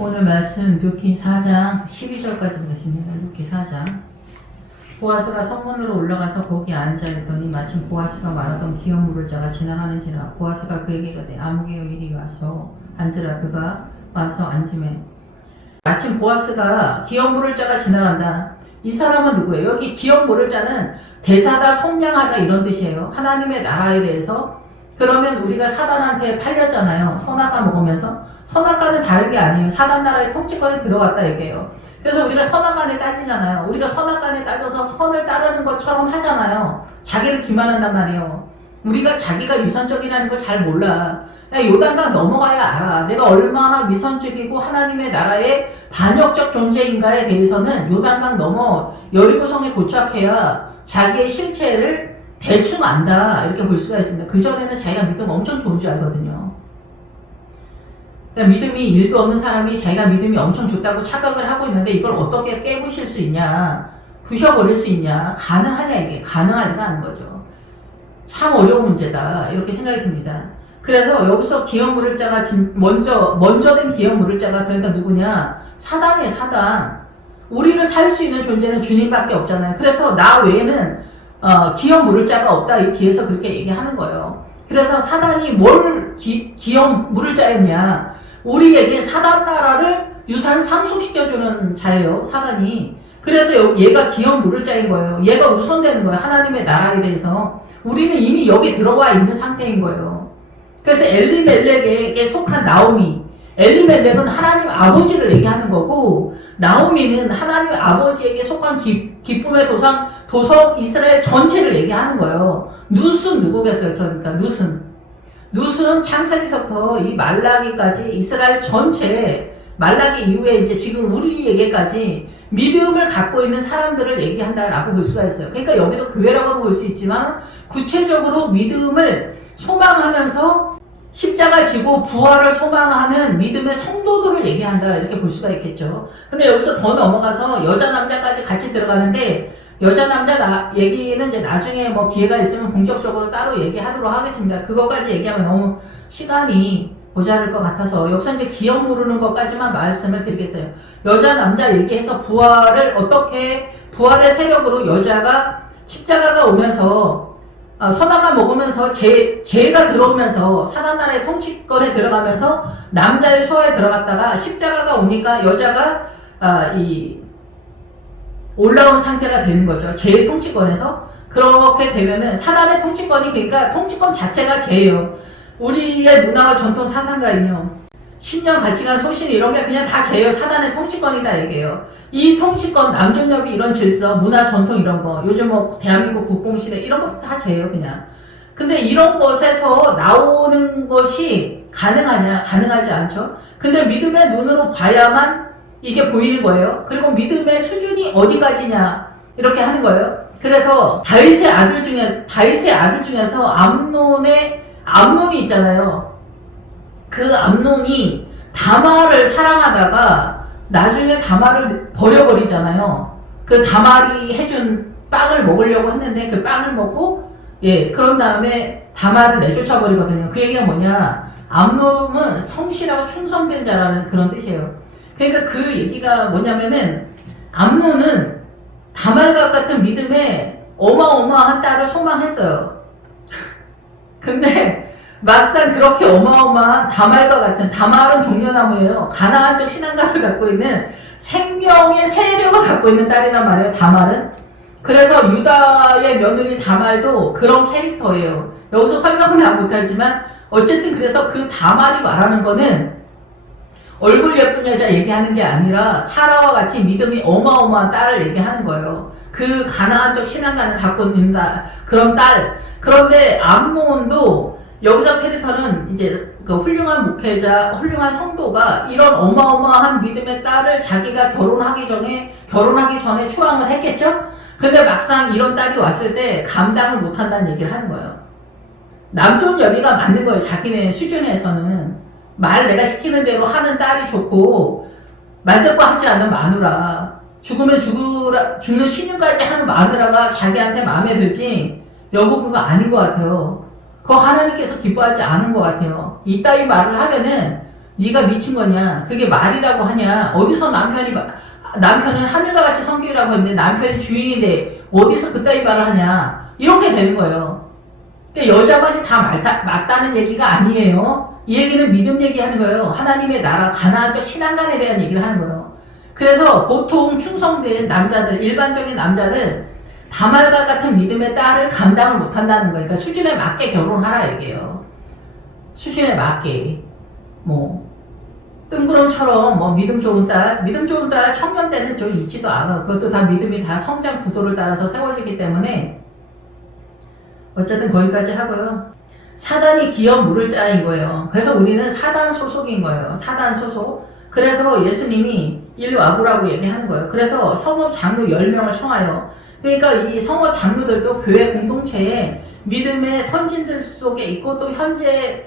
오늘 말씀 루키 4장 12절까지 말씀입니다. 루키 4장. 보아스가 성문으로 올라가서 거기 앉아있더니 마침 보아스가 말하던 기업 물을 자가 지나가는지라. 보아스가 그에게 이르되 아무개여 이리 와서 앉으라. 그가 와서 앉으매 마침 보아스가 기업 물을 자가 지나간다. 이 사람은 누구예요? 여기 기업 물을 자는 대사다, 속량하다 이런 뜻이에요. 하나님의 나라에 대해서. 그러면 우리가 사단한테 팔렸잖아요. 선악과 먹으면서. 선악과는 다른 게 아니에요. 사단 나라의 통치권에 들어갔다 얘기해요. 그래서 우리가 선악간에 따지잖아요. 우리가 선악간에 따져서 선을 따르는 것처럼 하잖아요. 자기를 기만한단 말이에요. 우리가 자기가 위선적이라는 걸 잘 몰라. 요단강 넘어가야 알아. 내가 얼마나 위선적이고 하나님의 나라의 반역적 존재인가에 대해서는 요단강 넘어 여리고성에 도착해야 자기의 실체를 대충 안다. 이렇게 볼 수가 있습니다. 그전에는 자기가 믿으면 엄청 좋은 줄 알거든요. 그러니까 믿음이 1도 없는 사람이 자기가 믿음이 엄청 좋다고 착각을 하고 있는데 이걸 어떻게 깨부실 수 있냐, 부셔버릴 수 있냐, 가능하냐, 이게 가능하지가 않은 거죠. 참 어려운 문제다 이렇게 생각이 듭니다. 그래서 여기서 기업 물을 자가 먼저 된 기업 물을 자가 그러니까 누구냐? 사단이에요. 사단. 우리를 살 수 있는 존재는 주님밖에 없잖아요. 그래서 나 외에는 기업 물을 자가 없다. 이 뒤에서 그렇게 얘기하는 거예요. 그래서 사단이 뭘 기업 물을 자였냐? 우리에게 사단 나라를 유산 상속시켜주는 자예요. 사단이. 그래서 얘가 기업 물을 자인 거예요. 얘가 우선되는 거예요. 하나님의 나라에 대해서. 우리는 이미 여기 들어와 있는 상태인 거예요. 그래서 엘리멜렉에게 속한 나오미. 엘리멜렉은 하나님 아버지를 얘기하는 거고, 나오미는 하나님 아버지에게 속한 기쁨의 도성 이스라엘 전체를 얘기하는 거예요. 룻은 누구겠어요? 그러니까 룻은 창세기서부터 이 말라기까지 이스라엘 전체, 말라기 이후에 이제 지금 우리에게까지 믿음을 갖고 있는 사람들을 얘기한다라고 볼 수가 있어요. 그러니까 여기도 교회라고도 볼 수 있지만 구체적으로 믿음을 소망하면서 십자가 지고 부활을 소망하는 믿음의 성도들을 얘기한다 이렇게 볼 수가 있겠죠. 근데 여기서 더 넘어가서 여자 남자까지 같이 들어가는데 여자 남자 얘기는 이제 나중에 뭐 기회가 있으면 본격적으로 따로 얘기하도록 하겠습니다. 그것까지 얘기하면 너무 시간이 모자랄 것 같아서 여기서 이제 기억 모르는 것까지만 말씀을 드리겠어요. 여자 남자 얘기해서 부활을 어떻게 부활의 세력으로 여자가 십자가가 오면서 선악과 먹으면서 죄가 들어오면서 사단나라의 통치권에 들어가면서 남자의 수하에 들어갔다가 십자가가 오니까 여자가 올라온 상태가 되는 거죠. 죄의 통치권에서. 그렇게 되면은 사단의 통치권이 그러니까 통치권 자체가 죄예요. 우리의 문화와 전통 사상과 이념, 신념, 가치관, 소신 이런 게 그냥 다 죄예요. 사단의 통치권이다 얘기해요. 이 통치권, 남존여비 이런 질서, 문화, 전통 이런 거, 요즘 뭐 대한민국 국뽕시대 이런 것도 다 죄예요 그냥. 근데 이런 것에서 나오는 것이 가능하냐? 가능하지 않죠. 근데 믿음의 눈으로 봐야만 이게 보이는 거예요. 그리고 믿음의 수준이 어디까지냐 이렇게 하는 거예요. 그래서 다윗의 아들 중에서 암논이 있잖아요. 그 암논이 다말을 사랑하다가 나중에 다말을 버려버리잖아요. 그 다말이 해준 빵을 먹으려고 했는데 그 빵을 먹고 그런 다음에 다말을 내쫓아버리거든요. 그 얘기가 뭐냐? 암논은 성실하고 충성된 자라는 그런 뜻이에요. 그러니까 그 얘기가 뭐냐면은 암논은 다말과 같은 믿음에 어마어마한 딸을 소망했어요. 근데 막상 그렇게 어마어마한 다말과 같은, 다말은 종려나무예요. 가나안적 신앙가를 갖고 있는 생명의 세력을 갖고 있는 딸이란 말이에요. 다말은. 그래서 유다의 며느리 다말도 그런 캐릭터예요. 여기서 설명은 다 못하지만 어쨌든 그래서 그 다말이 말하는 거는 얼굴 예쁜 여자 얘기하는 게 아니라 사라와 같이 믿음이 어마어마한 딸을 얘기하는 거예요. 그 가나안적 신앙관을 갖고 있는 그런 딸. 그런데 암논도 여기서 캐릭터는 이제 그 훌륭한 목회자, 훌륭한 성도가 이런 어마어마한 믿음의 딸을 자기가 결혼하기 전에 추앙을 했겠죠? 근데 막상 이런 딸이 왔을 때 감당을 못한다는 얘기를 하는 거예요. 남존 여비가 맞는 거예요. 자기네 수준에서는. 내가 시키는 대로 하는 딸이 좋고 말대꾸 하지 않는 마누라, 죽으면 죽는 신유까지 하는 마누라가 자기한테 마음에 들지 여보 그거 아닌 것 같아요. 그거 하나님께서 기뻐하지 않은 것 같아요. 이따위 말을 하면은 네가 미친 거냐? 그게 말이라고 하냐? 어디서 남편은 하늘과 같이 성격이라고 했는데 남편이 주인인데 어디서 그따위 말을 하냐? 이렇게 되는 거예요. 그러니까 여자만이 다 맞다는 얘기가 아니에요. 이 얘기는 믿음 얘기하는 거예요. 하나님의 나라, 가나안적 신앙관에 대한 얘기를 하는 거예요. 그래서 보통 충성된 남자들, 일반적인 남자는 다말과 같은 믿음의 딸을 감당을 못한다는 거예요. 그러니까 수준에 맞게 결혼하라 얘기예요. 수준에 맞게. 뜬구름처럼 믿음 좋은 딸 청년 때는 저 있지도 않아. 그것도 다 믿음이 다 성장 구도를 따라서 세워지기 때문에 어쨌든 거기까지 하고요. 사단이 기업 물을 자인 거예요. 그래서 우리는 사단 소속인 거예요. 사단 소속. 그래서 예수님이 일로 와보라고 얘기하는 거예요. 그래서 성읍 장로 10명을 청하여. 그러니까 이 성읍 장로들도 교회 공동체에 믿음의 선진들 속에 있고 또 현재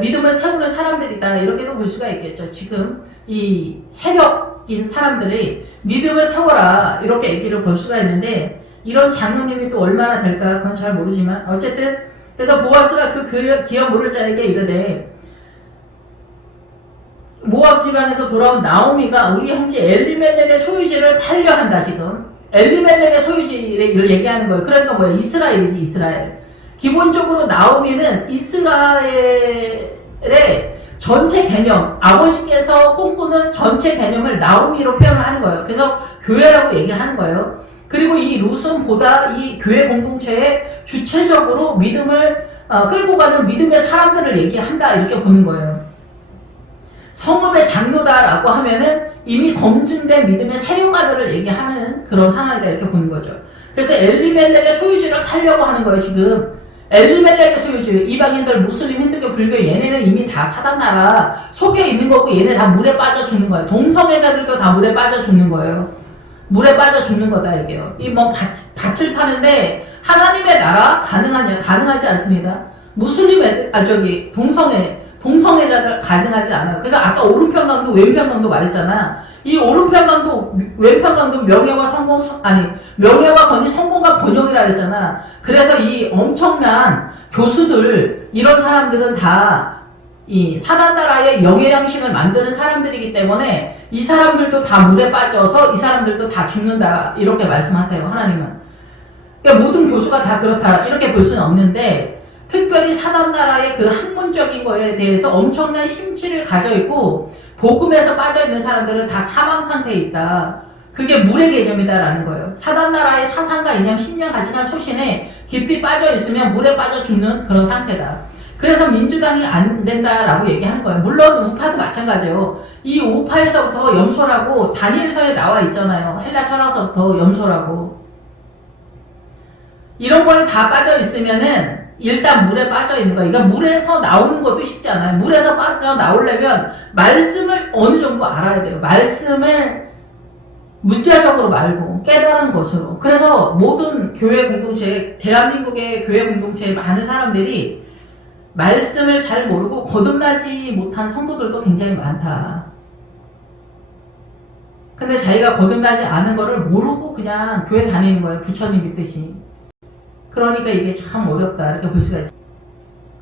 믿음을 세우는 사람들이다. 이렇게도 볼 수가 있겠죠. 지금 이 세력인 사람들이 믿음을 세워라. 이렇게 얘기를 볼 수가 있는데 이런 장로님이 또 얼마나 될까 그건 잘 모르지만 어쨌든 그래서 보아스가 그 기업 물을 자에게 이르되 모압 지방에서 돌아온 나오미가 우리 형제 엘리멜렉의 소유지를 팔려 한다. 지금 엘리멜렉의 소유지를 얘기하는 거예요. 그러니까 뭐야? 이스라엘이지. 이스라엘. 기본적으로 나오미는 이스라엘의 전체 개념, 아버지께서 꿈꾸는 전체 개념을 나오미로 표현을 하는 거예요. 그래서 교회라고 얘기를 하는 거예요. 그리고 이 룻은 보다 이 교회 공동체에 주체적으로 믿음을 끌고 가는 믿음의 사람들을 얘기한다. 이렇게 보는 거예요. 성읍의 장로다라고 하면은 이미 검증된 믿음의 세력가들을 얘기하는 그런 상황이다. 이렇게 보는 거죠. 그래서 엘리멜렉의 소유지를 팔려고 하는 거예요. 지금 엘리멜렉의 소유주, 이방인들, 무슬림, 힌두교, 불교 얘네는 이미 다 사단나라 속에 있는 거고 얘네 다 물에 빠져 죽는 거예요. 동성애자들도 다 물에 빠져 죽는 거예요. 물에 빠져 죽는 거다 이게요. 이 밭을 파는데 하나님의 나라 가능하냐? 가능하지 않습니다. 무슬림 동성애자들 가능하지 않아요. 그래서 아까 오른편강도 왼편강도 말했잖아. 이 오른편강도 왼편강도 명예와 권위 성공과 번영이라 그랬잖아. 그래서 이 엄청난 교수들 이런 사람들은 다 이 사단나라의 영예양식을 만드는 사람들이기 때문에 이 사람들도 다 물에 빠져서 이 사람들도 다 죽는다 이렇게 말씀하세요. 하나님은. 그러니까 모든 교수가 다 그렇다 이렇게 볼 수는 없는데 특별히 사단나라의 그 학문적인 거에 대해서 엄청난 심취를 가져 있고 복음에서 빠져 있는 사람들은 다 사망 상태에 있다. 그게 물의 개념이다라는 거예요. 사단나라의 사상과 이념, 신념, 가치관, 소신에 깊이 빠져 있으면 물에 빠져 죽는 그런 상태다. 그래서 민주당이 안 된다라고 얘기하는 거예요. 물론 우파도 마찬가지예요. 이 우파에서부터 염소라고 다니엘서에 나와 있잖아요. 헬라 철학서부터 염소라고. 이런 거에 다 빠져 있으면은 일단 물에 빠져 있는 거예요. 그러니까 물에서 나오는 것도 쉽지 않아요. 물에서 빠져 나오려면 말씀을 어느 정도 알아야 돼요. 말씀을 문자적으로 말고 깨달은 것으로. 그래서 모든 교회 공동체, 대한민국의 교회 공동체에 많은 사람들이 말씀을 잘 모르고 거듭나지 못한 성도들도 굉장히 많다. 근데 자기가 거듭나지 않은 거를 모르고 그냥 교회 다니는 거예요. 부처님 믿듯이. 그러니까 이게 참 어렵다. 이렇게 볼 수가 있죠.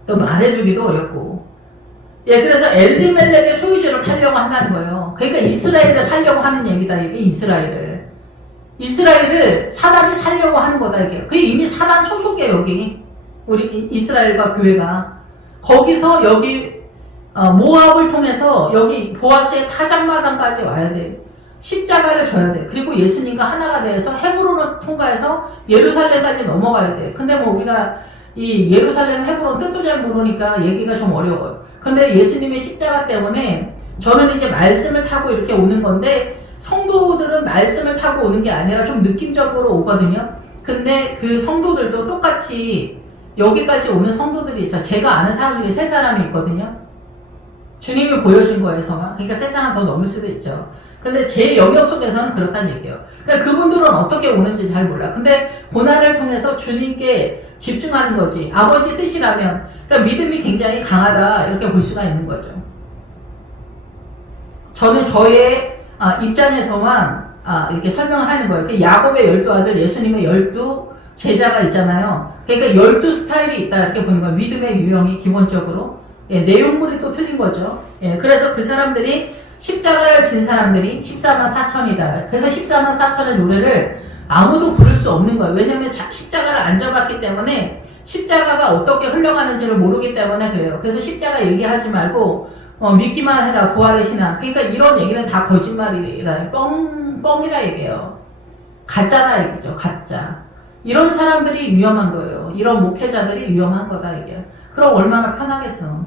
또 말해주기도 어렵고. 예, 그래서 엘리멜렉의 소유지를 팔려고 한다는 거예요. 그러니까 이스라엘을 살려고 하는 얘기다. 이게 이스라엘을 사단이 살려고 하는 거다. 이게. 그게 이미 사단 소속이에요. 여기. 우리 이스라엘과 교회가. 거기서 여기 모압을 통해서 여기 보아스의 타작마당까지 와야 돼. 십자가를 져야 돼. 그리고 예수님과 하나가 돼서 헤브론을 통과해서 예루살렘까지 넘어가야 돼. 근데 뭐 우리가 이 예루살렘 헤브론 뜻도 잘 모르니까 얘기가 좀 어려워요. 근데 예수님의 십자가 때문에 저는 이제 말씀을 타고 이렇게 오는 건데 성도들은 말씀을 타고 오는 게 아니라 좀 느낌적으로 오거든요. 근데 그 성도들도 똑같이 여기까지 오는 성도들이 있어요. 제가 아는 사람 중에 3사람이 있거든요. 주님이 보여준 거에서만. 그러니까 3사람 더 넘을 수도 있죠. 근데 제 영역 속에서는 그렇다는 얘기예요. 그러니까 그분들은 어떻게 오는지 잘 몰라. 근데 고난을 통해서 주님께 집중하는 거지. 아버지 뜻이라면. 그러니까 믿음이 굉장히 강하다. 이렇게 볼 수가 있는 거죠. 저는 저의 입장에서만 이렇게 설명을 하는 거예요. 그 야곱의 12아들, 예수님의 12 제자가 있잖아요. 그러니까 12 스타일이 있다. 이렇게 보는 거예요. 믿음의 유형이 기본적으로. 예, 내용물이 또 틀린 거죠. 예, 그래서 그 사람들이 십자가를 진 사람들이 14만 4천이다. 그래서 14만 4천의 노래를 아무도 부를 수 없는 거예요. 왜냐면 십자가를 안 져봤기 때문에 십자가가 어떻게 흘러가는지를 모르기 때문에 그래요. 그래서 십자가 얘기하지 말고 믿기만 해라 부활의 신앙. 그러니까 이런 얘기는 다 거짓말이다. 뻥이다 얘기예요. 가짜다 얘기죠. 가짜. 이런 사람들이 위험한 거예요. 이런 목회자들이 위험한 거다 이게. 그럼 얼마나 편하겠어.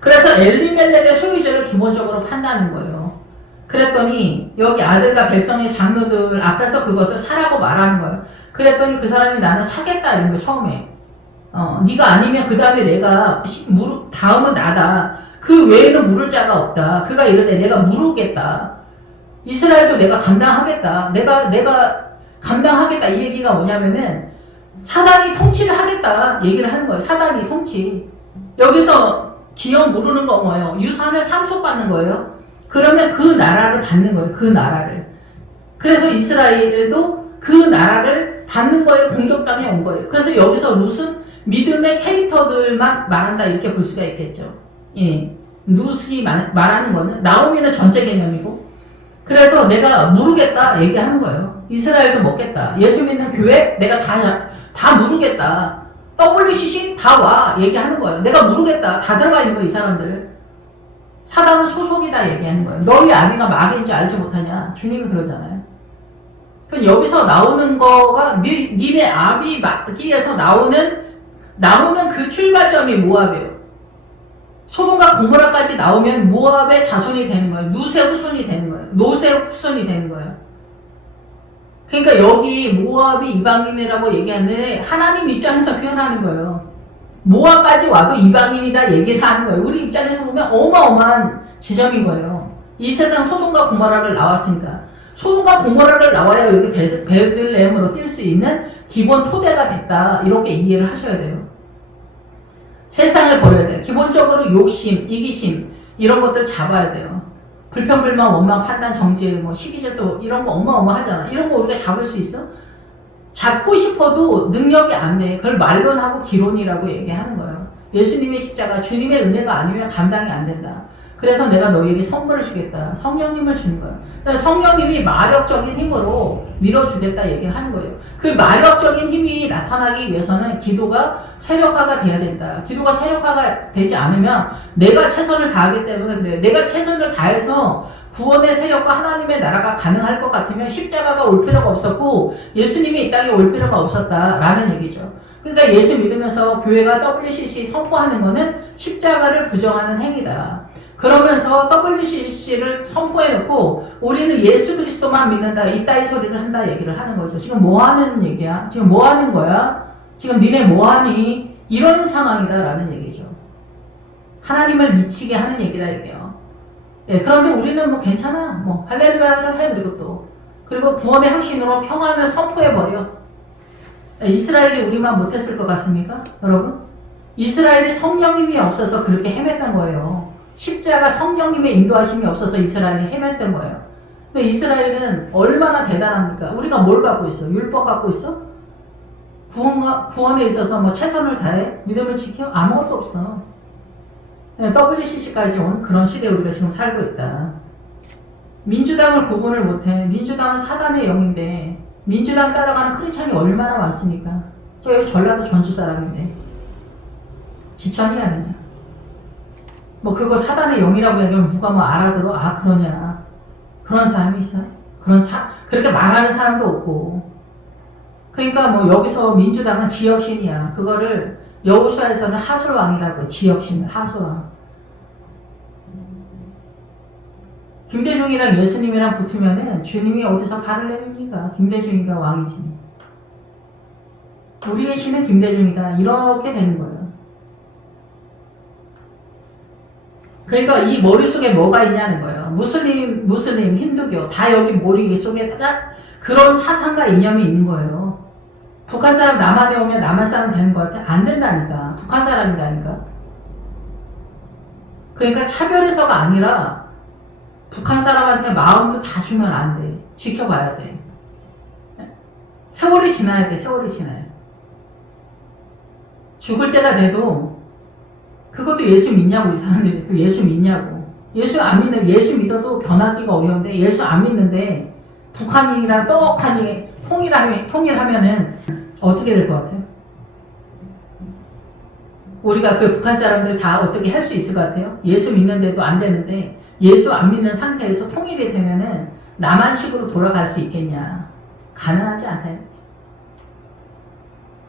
그래서 엘리멜렉의 소유주를 기본적으로 판다는 거예요. 그랬더니 여기 아들과 백성의 장로들 앞에서 그것을 사라고 말하는 거예요. 그랬더니 그 사람이 나는 사겠다 이런 거 처음에. 네가 아니면 그 다음에 내가 다음은 나다. 그 외에는 물을 자가 없다. 그가 이르되 내가 물으겠다. 이스라엘도 내가 감당하겠다. 내가 감당하겠다. 이 얘기가 뭐냐면은 사단이 통치를 하겠다 얘기를 하는 거예요. 사단이 통치. 여기서 기업 모르는 거 뭐예요? 유산을 상속받는 거예요. 그러면 그 나라를 받는 거예요. 그 나라를. 그래서 이스라엘도 그 나라를 받는 거예요. 공격당해 온 거예요. 그래서 여기서 룻은 믿음의 캐릭터들만 말한다 이렇게 볼 수가 있겠죠. 예. 룻이 말하는 거는 나오미는 전체 개념이고 그래서 내가 모르겠다 얘기하는 거예요. 이스라엘도 먹겠다. 예수 믿는 교회 내가 다 모르겠다. WCC 다 와 얘기하는 거예요. 내가 모르겠다. 다 들어가 있는 거 이 사람들. 사단은 소속이다 얘기하는 거예요. 너희 아비가 마귀인 줄 알지 못하냐. 주님이 그러잖아요. 그럼 여기서 나오는 거가 니네 아비 마귀에서 나오는 그 출발점이 모압이에요. 소돔과 고모라까지 나오면 모압의 자손이 되는 거예요. 누세 후손이 되는 거예요. 노세 후손이 되는 거예요. 그러니까 여기 모압이 이방인이라고 얘기하는데 하나님 입장에서 표현하는 거예요. 모압까지 와도 이방인이다 얘기를 하는 거예요. 우리 입장에서 보면 어마어마한 지점인 거예요. 이 세상 소돔과 고모라를 나왔으니까. 소돔과 고모라를 나와야 여기 베들레헴으로 뛸 수 있는 기본 토대가 됐다. 이렇게 이해를 하셔야 돼요. 세상을 버려야 돼요. 기본적으로 욕심, 이기심 이런 것들 잡아야 돼요. 불평불만, 원망, 판단, 정죄, 시기질도 이런 거 어마어마하잖아. 이런 거 우리가 잡을 수 있어? 잡고 싶어도 능력이 안 돼. 그걸 말론하고 기론이라고 얘기하는 거예요. 예수님의 십자가, 주님의 은혜가 아니면 감당이 안 된다. 그래서 내가 너에게 선물을 주겠다. 성령님을 주는 거예요. 그러니까 성령님이 마력적인 힘으로 밀어주겠다 얘기를 하는 거예요. 그 마력적인 힘이 나타나기 위해서는 기도가 세력화가 돼야 된다. 기도가 세력화가 되지 않으면 내가 최선을 다하기 때문에 그래요. 내가 최선을 다해서 구원의 세력과 하나님의 나라가 가능할 것 같으면 십자가가 올 필요가 없었고 예수님이 이 땅에 올 필요가 없었다라는 얘기죠. 그러니까 예수 믿으면서 교회가 WCC 선포하는 거는 십자가를 부정하는 행위다. 그러면서 WCC를 선포해놓고 우리는 예수 그리스도만 믿는다 이따위 소리를 한다 얘기를 하는 거죠. 지금 뭐 하는 얘기야? 지금 뭐 하는 거야? 지금 니네 뭐 하니? 이런 상황이다라는 얘기죠. 하나님을 미치게 하는 얘기다 이게요. 예, 그런데 우리는 뭐 괜찮아. 할렐루야를 해. 그리고 구원의 혁신으로 평안을 선포해버려. 이스라엘이 우리만 못했을 것 같습니까? 여러분? 이스라엘이 성령님이 없어서 그렇게 헤맸던 거예요. 십자가 성령님의 인도하심이 없어서 이스라엘이 헤맸던 거예요. 근데 이스라엘은 얼마나 대단합니까? 우리가 뭘 갖고 있어? 율법 갖고 있어? 구원에 있어서 최선을 다해? 믿음을 지켜? 아무것도 없어. WCC까지 온 그런 시대에 우리가 지금 살고 있다. 민주당을 구분을 못해. 민주당은 사단의 영인데 민주당 따라가는 크리스찬이 얼마나 많습니까? 저 전라도 전주 사람인데 지천이 아니냐. 그거 사단의 영이라고 얘기하면 누가 알아들어? 아, 그러냐. 그런 사람이 있어? 그렇게 말하는 사람도 없고. 그러니까 여기서 민주당은 지역신이야. 그거를 여호수아에서는 하솔왕이라고 지역신, 하솔왕. 김대중이랑 예수님이랑 붙으면은 주님이 어디서 발을 내밉니까? 김대중이가 왕이지. 우리의 신은 김대중이다. 이렇게 되는 거예요. 그러니까 이 머릿속에 뭐가 있냐는 거예요. 무슬림, 힌두교 다 여기 머릿속에 딱 그런 사상과 이념이 있는 거예요. 북한 사람 남한에 오면 남한 사람 되는 것 같아? 안 된다니까. 북한 사람이라니까. 그러니까 차별해서가 아니라 북한 사람한테 마음도 다 주면 안 돼. 지켜봐야 돼. 세월이 지나야 돼. 세월이 지나야 돼. 죽을 때가 돼도 그것도 예수 믿냐고, 이 사람들이. 예수 믿냐고. 예수 안 믿는, 예수 믿어도 변하기가 어려운데, 예수 안 믿는데, 북한이랑 떡하니 통일하면은 어떻게 될 것 같아요? 우리가 그 북한 사람들 다 어떻게 할 수 있을 것 같아요? 예수 믿는데도 안 되는데, 예수 안 믿는 상태에서 통일이 되면은 남한식으로 돌아갈 수 있겠냐? 가능하지 않아요.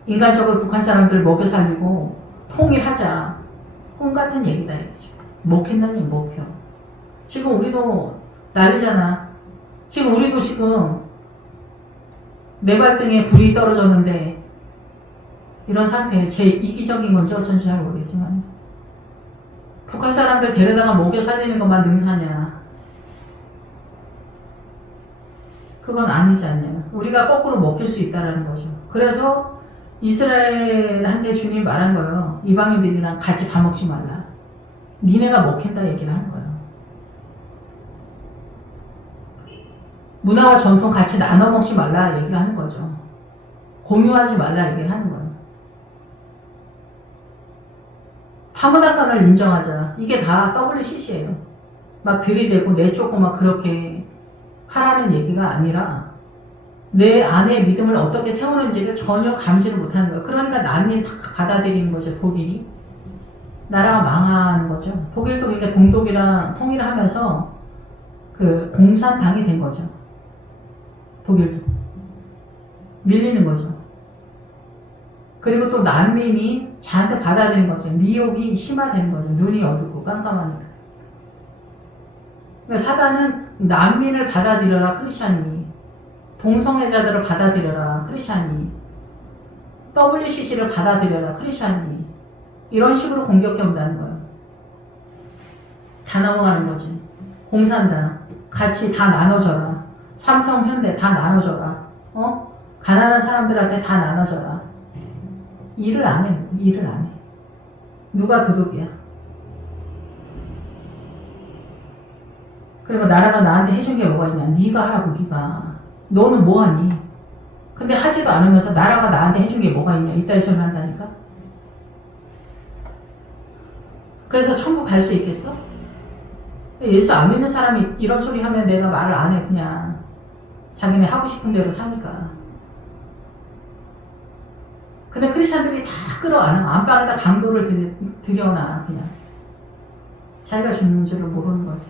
인간적으로 북한 사람들 먹여 살리고 통일하자. 꿈 같은 얘기다 이거죠. 먹힌다니 먹혀. 지금 우리도 난리잖아. 지금 우리도 지금 내 발등에 불이 떨어졌는데 이런 상태, 제 이기적인 건지 어쩐지 잘 모르겠지만 북한 사람들 데려다가 먹여 살리는 것만 능사냐? 그건 아니지 않냐. 우리가 거꾸로 먹힐 수 있다라는 거죠. 그래서 이스라엘한테 주님 말한 거예요. 이방인들이랑 같이 밥 먹지 말라. 니네가 먹힌다 얘기를 하는 거예요. 문화와 전통 같이 나눠 먹지 말라 얘기를 하는 거죠. 공유하지 말라 얘기를 하는 거예요. 타문화권을 인정하자. 이게 다 WCC예요. 막 들이대고 내쫓고 막 그렇게 하라는 얘기가 아니라 내 안에 믿음을 어떻게 세우는지를 전혀 감지를 못하는 거예요. 그러니까 난민 다 받아들이는 거죠. 독일이. 나라가 망하는 거죠. 독일도 그러니까 동독이랑 통일을 하면서 그 공산당이 된 거죠. 독일도. 밀리는 거죠. 그리고 또 난민이 자한테 받아들이는 거죠. 미혹이 심화되는 거죠. 눈이 어둡고 깜깜하니까. 그러니까 사단은 난민을 받아들여라 크리스찬이, 동성애자들을 받아들여라 크리스찬이, WCC를 받아들여라 크리스찬이, 이런 식으로 공격해 온다는 거예요. 다 넘어가는 거지. 공산당 같이 다 나눠줘라. 삼성, 현대 다 나눠줘라. 가난한 사람들한테 다 나눠줘라. 일을 안 해. 일을 안 해. 누가 도둑이야? 그리고 나라가 나한테 해준 게 뭐가 있냐? 네가 하라고. 네가. 너는 뭐하니? 근데 하지도 않으면서 나라가 나한테 해준 게 뭐가 있냐? 이따위 소리 한다니까? 그래서 천국 갈 수 있겠어? 예수 안 믿는 사람이 이런 소리 하면 내가 말을 안 해. 그냥 자기네 하고 싶은 대로 하니까. 근데 크리스찬들이 다 끌어안으면 안방에다 강도를 들여놔. 그냥 자기가 죽는 줄을 모르는 거지.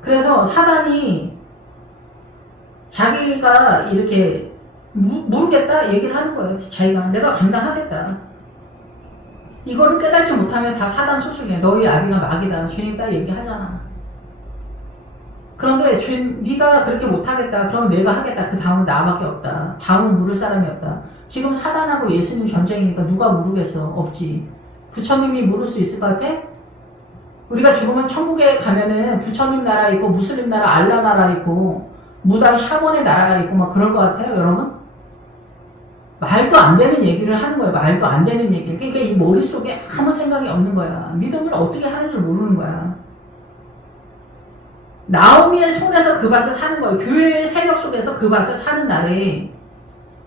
그래서 사단이 자기가 이렇게 모르겠다 얘기를 하는 거예요. 자기가 내가 감당하겠다. 이거를 깨닫지 못하면 다 사단 소속이야. 너희 아비가 마귀다. 주님 딱 얘기하잖아. 그런데 네가 그렇게 못하겠다. 그럼 내가 하겠다. 그 다음은 나밖에 없다. 다음은 물을 사람이 없다. 지금 사단하고 예수님 전쟁이니까 누가 물으겠어? 없지. 부처님이 물을 수 있을 것 같아? 우리가 죽으면 천국에 가면은 부처님 나라 있고 무슬림 나라, 알라 나라 있고 무당 샤먼의 나라가 있고 막 그럴 것 같아요, 여러분? 말도 안 되는 얘기를 하는 거예요. 말도 안 되는 얘기. 그러니까 이 머릿속에 아무 생각이 없는 거야. 믿음을 어떻게 하는지 모르는 거야. 나오미의 손에서 그 밭을 사는 거예요. 교회의 세력 속에서 그 밭을 사는 날에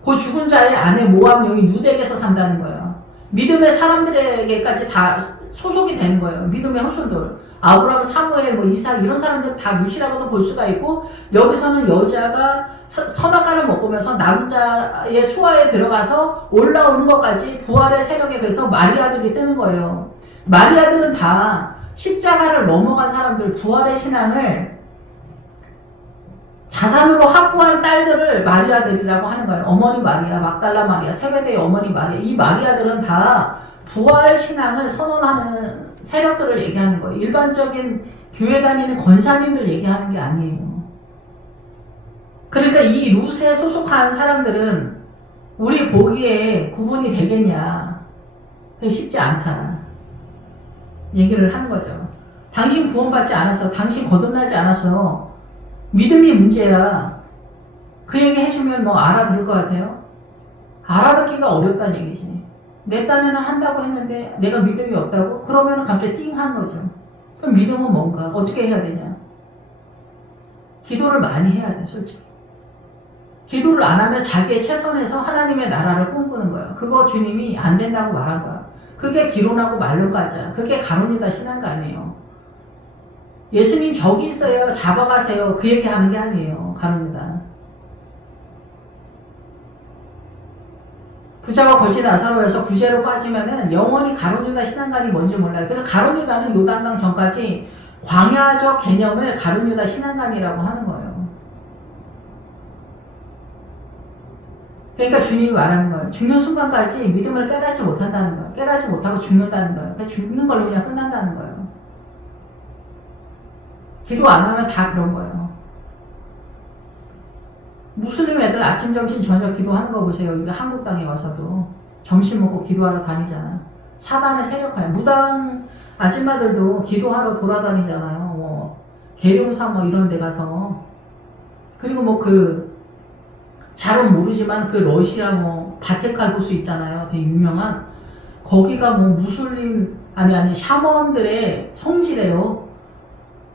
그 죽은 자의 아내 모압 여인이 누덱에서 산다는 거예요. 믿음의 사람들에게까지 다 소속이 되는 거예요. 믿음의 후손들. 아브라함, 사무엘, 이삭 이런 사람들 다 무시라고도 볼 수가 있고, 여기서는 여자가 선악과를 먹으면서 남자의 수하에 들어가서 올라오는 것까지 부활의 세력에 그래서 마리아들이 뜨는 거예요. 마리아들은 다 십자가를 넘어간 사람들, 부활의 신앙을 자산으로 확보한 딸들을 마리아들이라고 하는 거예요. 어머니 마리아, 막달라 마리아, 세베대의 어머니 마리아. 이 마리아들은 다 부활 신앙을 선언하는 세력들을 얘기하는 거예요. 일반적인 교회 다니는 권사님들 얘기하는 게 아니에요. 그러니까 이 룻에 소속한 사람들은 우리 보기에 구분이 되겠냐. 그게 쉽지 않다. 얘기를 하는 거죠. 당신 구원받지 않았어. 당신 거듭나지 않았어. 믿음이 문제야. 그 얘기 해주면 알아들을 것 같아요? 알아듣기가 어렵다는 얘기지. 내 딴에는 한다고 했는데 내가 믿음이 없다고? 그러면 갑자기 띵 한 거죠. 그럼 믿음은 뭔가? 어떻게 해야 되냐? 기도를 많이 해야 돼, 솔직히. 기도를 안 하면 자기의 최선에서 하나님의 나라를 꿈꾸는 거예요. 그거 주님이 안 된다고 말한 거야. 그게 기론하고 말론까지야. 그게 가론유다 신앙가아니에요. 예수님 저기 있어요. 잡아가세요. 그 얘기 하는 게 아니에요. 가론유다. 부자와 거지 나사로에서 구제로 빠지면은 영원히 가론유다 신앙가이 뭔지 몰라요. 그래서 가론유다는 요단강 전까지 광야적 개념을 가론유다 신앙가이라고 하는 거예요. 그러니까 주님이 말하는 거예요. 죽는 순간까지 믿음을 깨닫지 못한다는 거예요. 깨닫지 못하고 죽는다는 거예요. 그러니까 죽는 걸로 그냥 끝난다는 거예요. 기도 안 하면 다 그런 거예요. 무슬림 애들 아침, 점심, 저녁 기도하는 거 보세요. 이거 한국 땅에 와서도 점심 먹고 기도하러 다니잖아. 사단의 세력화야. 무당 아줌마들도 기도하러 돌아다니잖아요. 뭐 계룡산 뭐 이런 데 가서. 그리고 뭐 잘은 모르지만 그 러시아 뭐 바티칸호수 있잖아요. 되게 유명한. 거기가 뭐 무슬림 아니 샤먼들의 성지래요.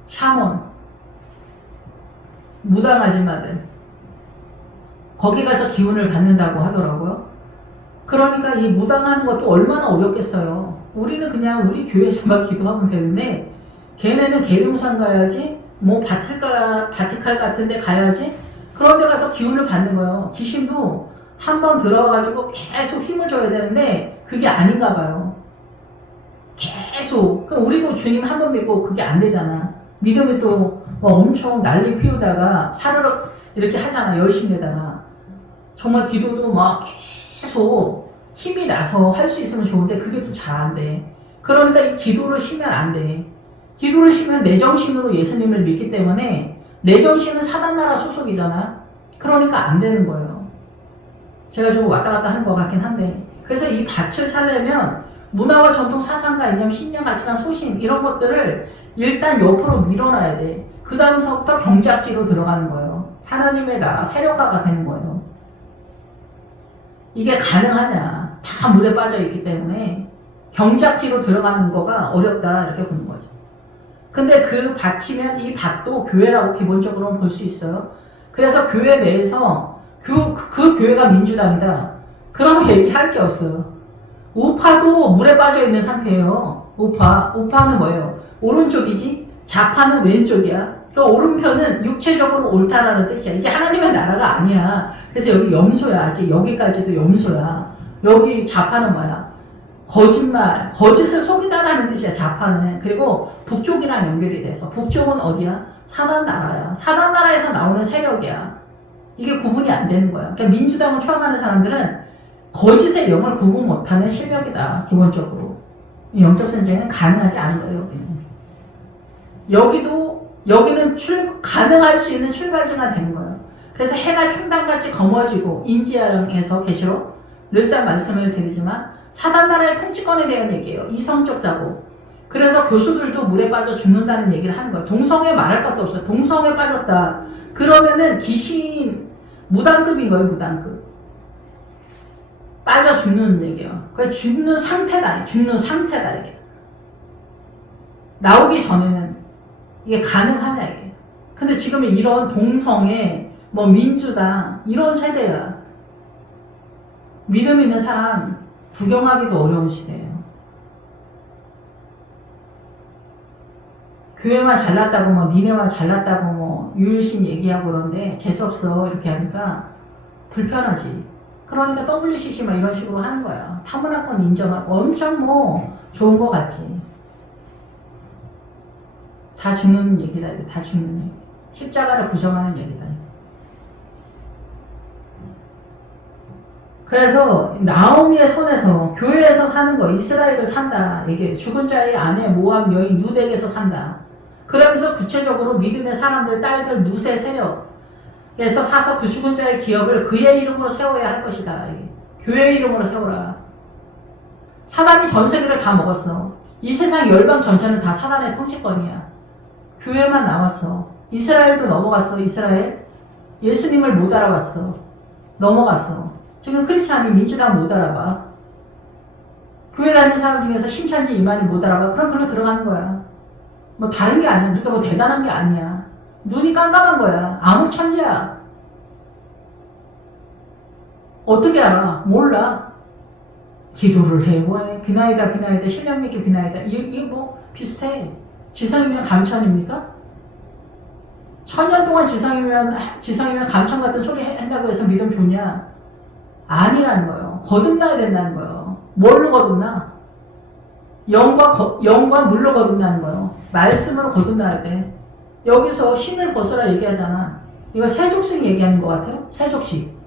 샤먼. 무당 아줌마들. 거기 가서 기운을 받는다고 하더라고요. 그러니까 이 무당하는 것도 얼마나 어렵겠어요. 우리는 그냥 우리 교회에서만 기도하면 되는데 걔네는 계룡산 가야지 뭐 바티칼 같은 데 가야지 그런 데 가서 기운을 받는 거예요. 귀신도 한번 들어가가지고 계속 힘을 줘야 되는데 그게 아닌가 봐요. 계속. 그럼 우리도 주님 한 번 믿고 그게 안 되잖아. 믿음이 또 뭐 엄청 난리 피우다가 사르륵 이렇게 하잖아. 열심히다가. 정말 기도도 막 계속 힘이 나서 할 수 있으면 좋은데 그게 또 잘 안 돼. 그러니까 이 기도를 쉬면 안 돼. 기도를 쉬면 내 정신으로 예수님을 믿기 때문에 내 정신은 사단나라 소속이잖아. 그러니까 안 되는 거예요. 제가 좀 왔다 갔다 하는 것 같긴 한데. 그래서 이 밭을 살려면 문화와 전통, 사상과 이념, 신념, 가치관, 소신 이런 것들을 일단 옆으로 밀어놔야 돼. 그 다음서부터 경작지로 들어가는 거예요. 하나님의 나라 세력화가 되는 거예요. 이게 가능하냐. 다 물에 빠져 있기 때문에 경작지로 들어가는 거가 어렵다 이렇게 보는 거죠. 근데 그 밭이면 이 밭도 교회라고 기본적으로 볼 수 있어요. 그래서 교회 내에서 그 교회가 민주당이다. 그럼 얘기할 게 없어요. 우파도 물에 빠져 있는 상태예요. 우파는 뭐예요? 오른쪽이지 좌파는 왼쪽이야. 그 오른편은 육체적으로 옳다라는 뜻이야. 이게 하나님의 나라가 아니야. 그래서 여기 염소야. 아직 여기까지도 염소야. 여기 좌파는 뭐야? 거짓말, 거짓을 속이다라는 뜻이야. 좌파는. 그리고 북쪽이랑 연결이 돼서 북쪽은 어디야? 사단 나라야. 사단 나라에서 나오는 세력이야. 이게 구분이 안 되는 거야. 그러니까 민주당을 추앙하는 사람들은 거짓의 영을 구분 못하는 실력이다. 기본적으로. 영적 전쟁은 가능하지 않은 거예요. 여기는 가능할 수 있는 출발지가 되는 거예요. 그래서 해가 충당같이 검어지고 인지하랑에서 계시록 늘상 말씀을 드리지만 사단나라의 통치권에 대한 얘기예요. 이성적 사고. 그래서 교수들도 물에 빠져 죽는다는 얘기를 하는 거예요. 동성애 말할 것도 없어요. 동성애 빠졌다. 그러면은 귀신 무당급인 거예요. 무당급. 빠져 죽는 얘기예요. 그래서 죽는 상태다. 죽는 상태다. 이게. 나오기 전에는 이게 가능하냐 이게. 근데 지금 이런 동성애, 뭐 민주당 이런 세대야. 믿음 있는 사람 구경하기도 어려운 시대예요. 교회만 잘났다고 뭐 니네만 잘났다고 뭐 유일신 얘기하고 그런데 재수없어 이렇게 하니까 불편하지. 그러니까 WCC 막 이런 식으로 하는 거야. 타문화권 인정하고 엄청 뭐 좋은 거 같지. 다 죽는 얘기다. 다 죽는 얘기. 십자가를 부정하는 얘기다. 그래서 나오미의 손에서 교회에서 사는 거 이스라엘을 산다. 이게 죽은 자의 아내 모압 여인 누덱에서 산다. 그러면서 구체적으로 믿음의 사람들 딸들 누세 세력에서 사서 그 죽은 자의 기업을 그의 이름으로 세워야 할 것이다. 이게. 교회의 이름으로 세워라. 사단이 전 세계를 다 먹었어. 이 세상 열방 전체는 다 사단의 통치권이야. 교회만 남았어. 이스라엘도 넘어갔어. 이스라엘. 예수님을 못 알아봤어. 넘어갔어. 지금 크리스찬이 민주당 못 알아봐. 교회 다니는 사람 중에서 신천지 이만희 못 알아봐. 그럼 그냥 들어가는 거야. 뭐 다른 게 아니야. 그러니까 뭐 대단한 게 아니야. 눈이 깜깜한 거야. 암흑천지야. 어떻게 알아? 몰라. 기도를 해, 뭐해. 비나이다, 비나이다, 신령님께 비나이다. 이거 뭐 비슷해. 지성이면 감천입니까? 천년 동안 지성이면 감천 같은 소리 한다고 해서 믿음 좋냐? 아니라는 거예요. 거듭나야 된다는 거예요. 뭘로 거듭나? 영과 물로 거듭나는 거예요. 말씀으로 거듭나야 돼. 여기서 신을 벗어라 얘기하잖아. 이거 세족식 얘기하는 것 같아요? 세족식.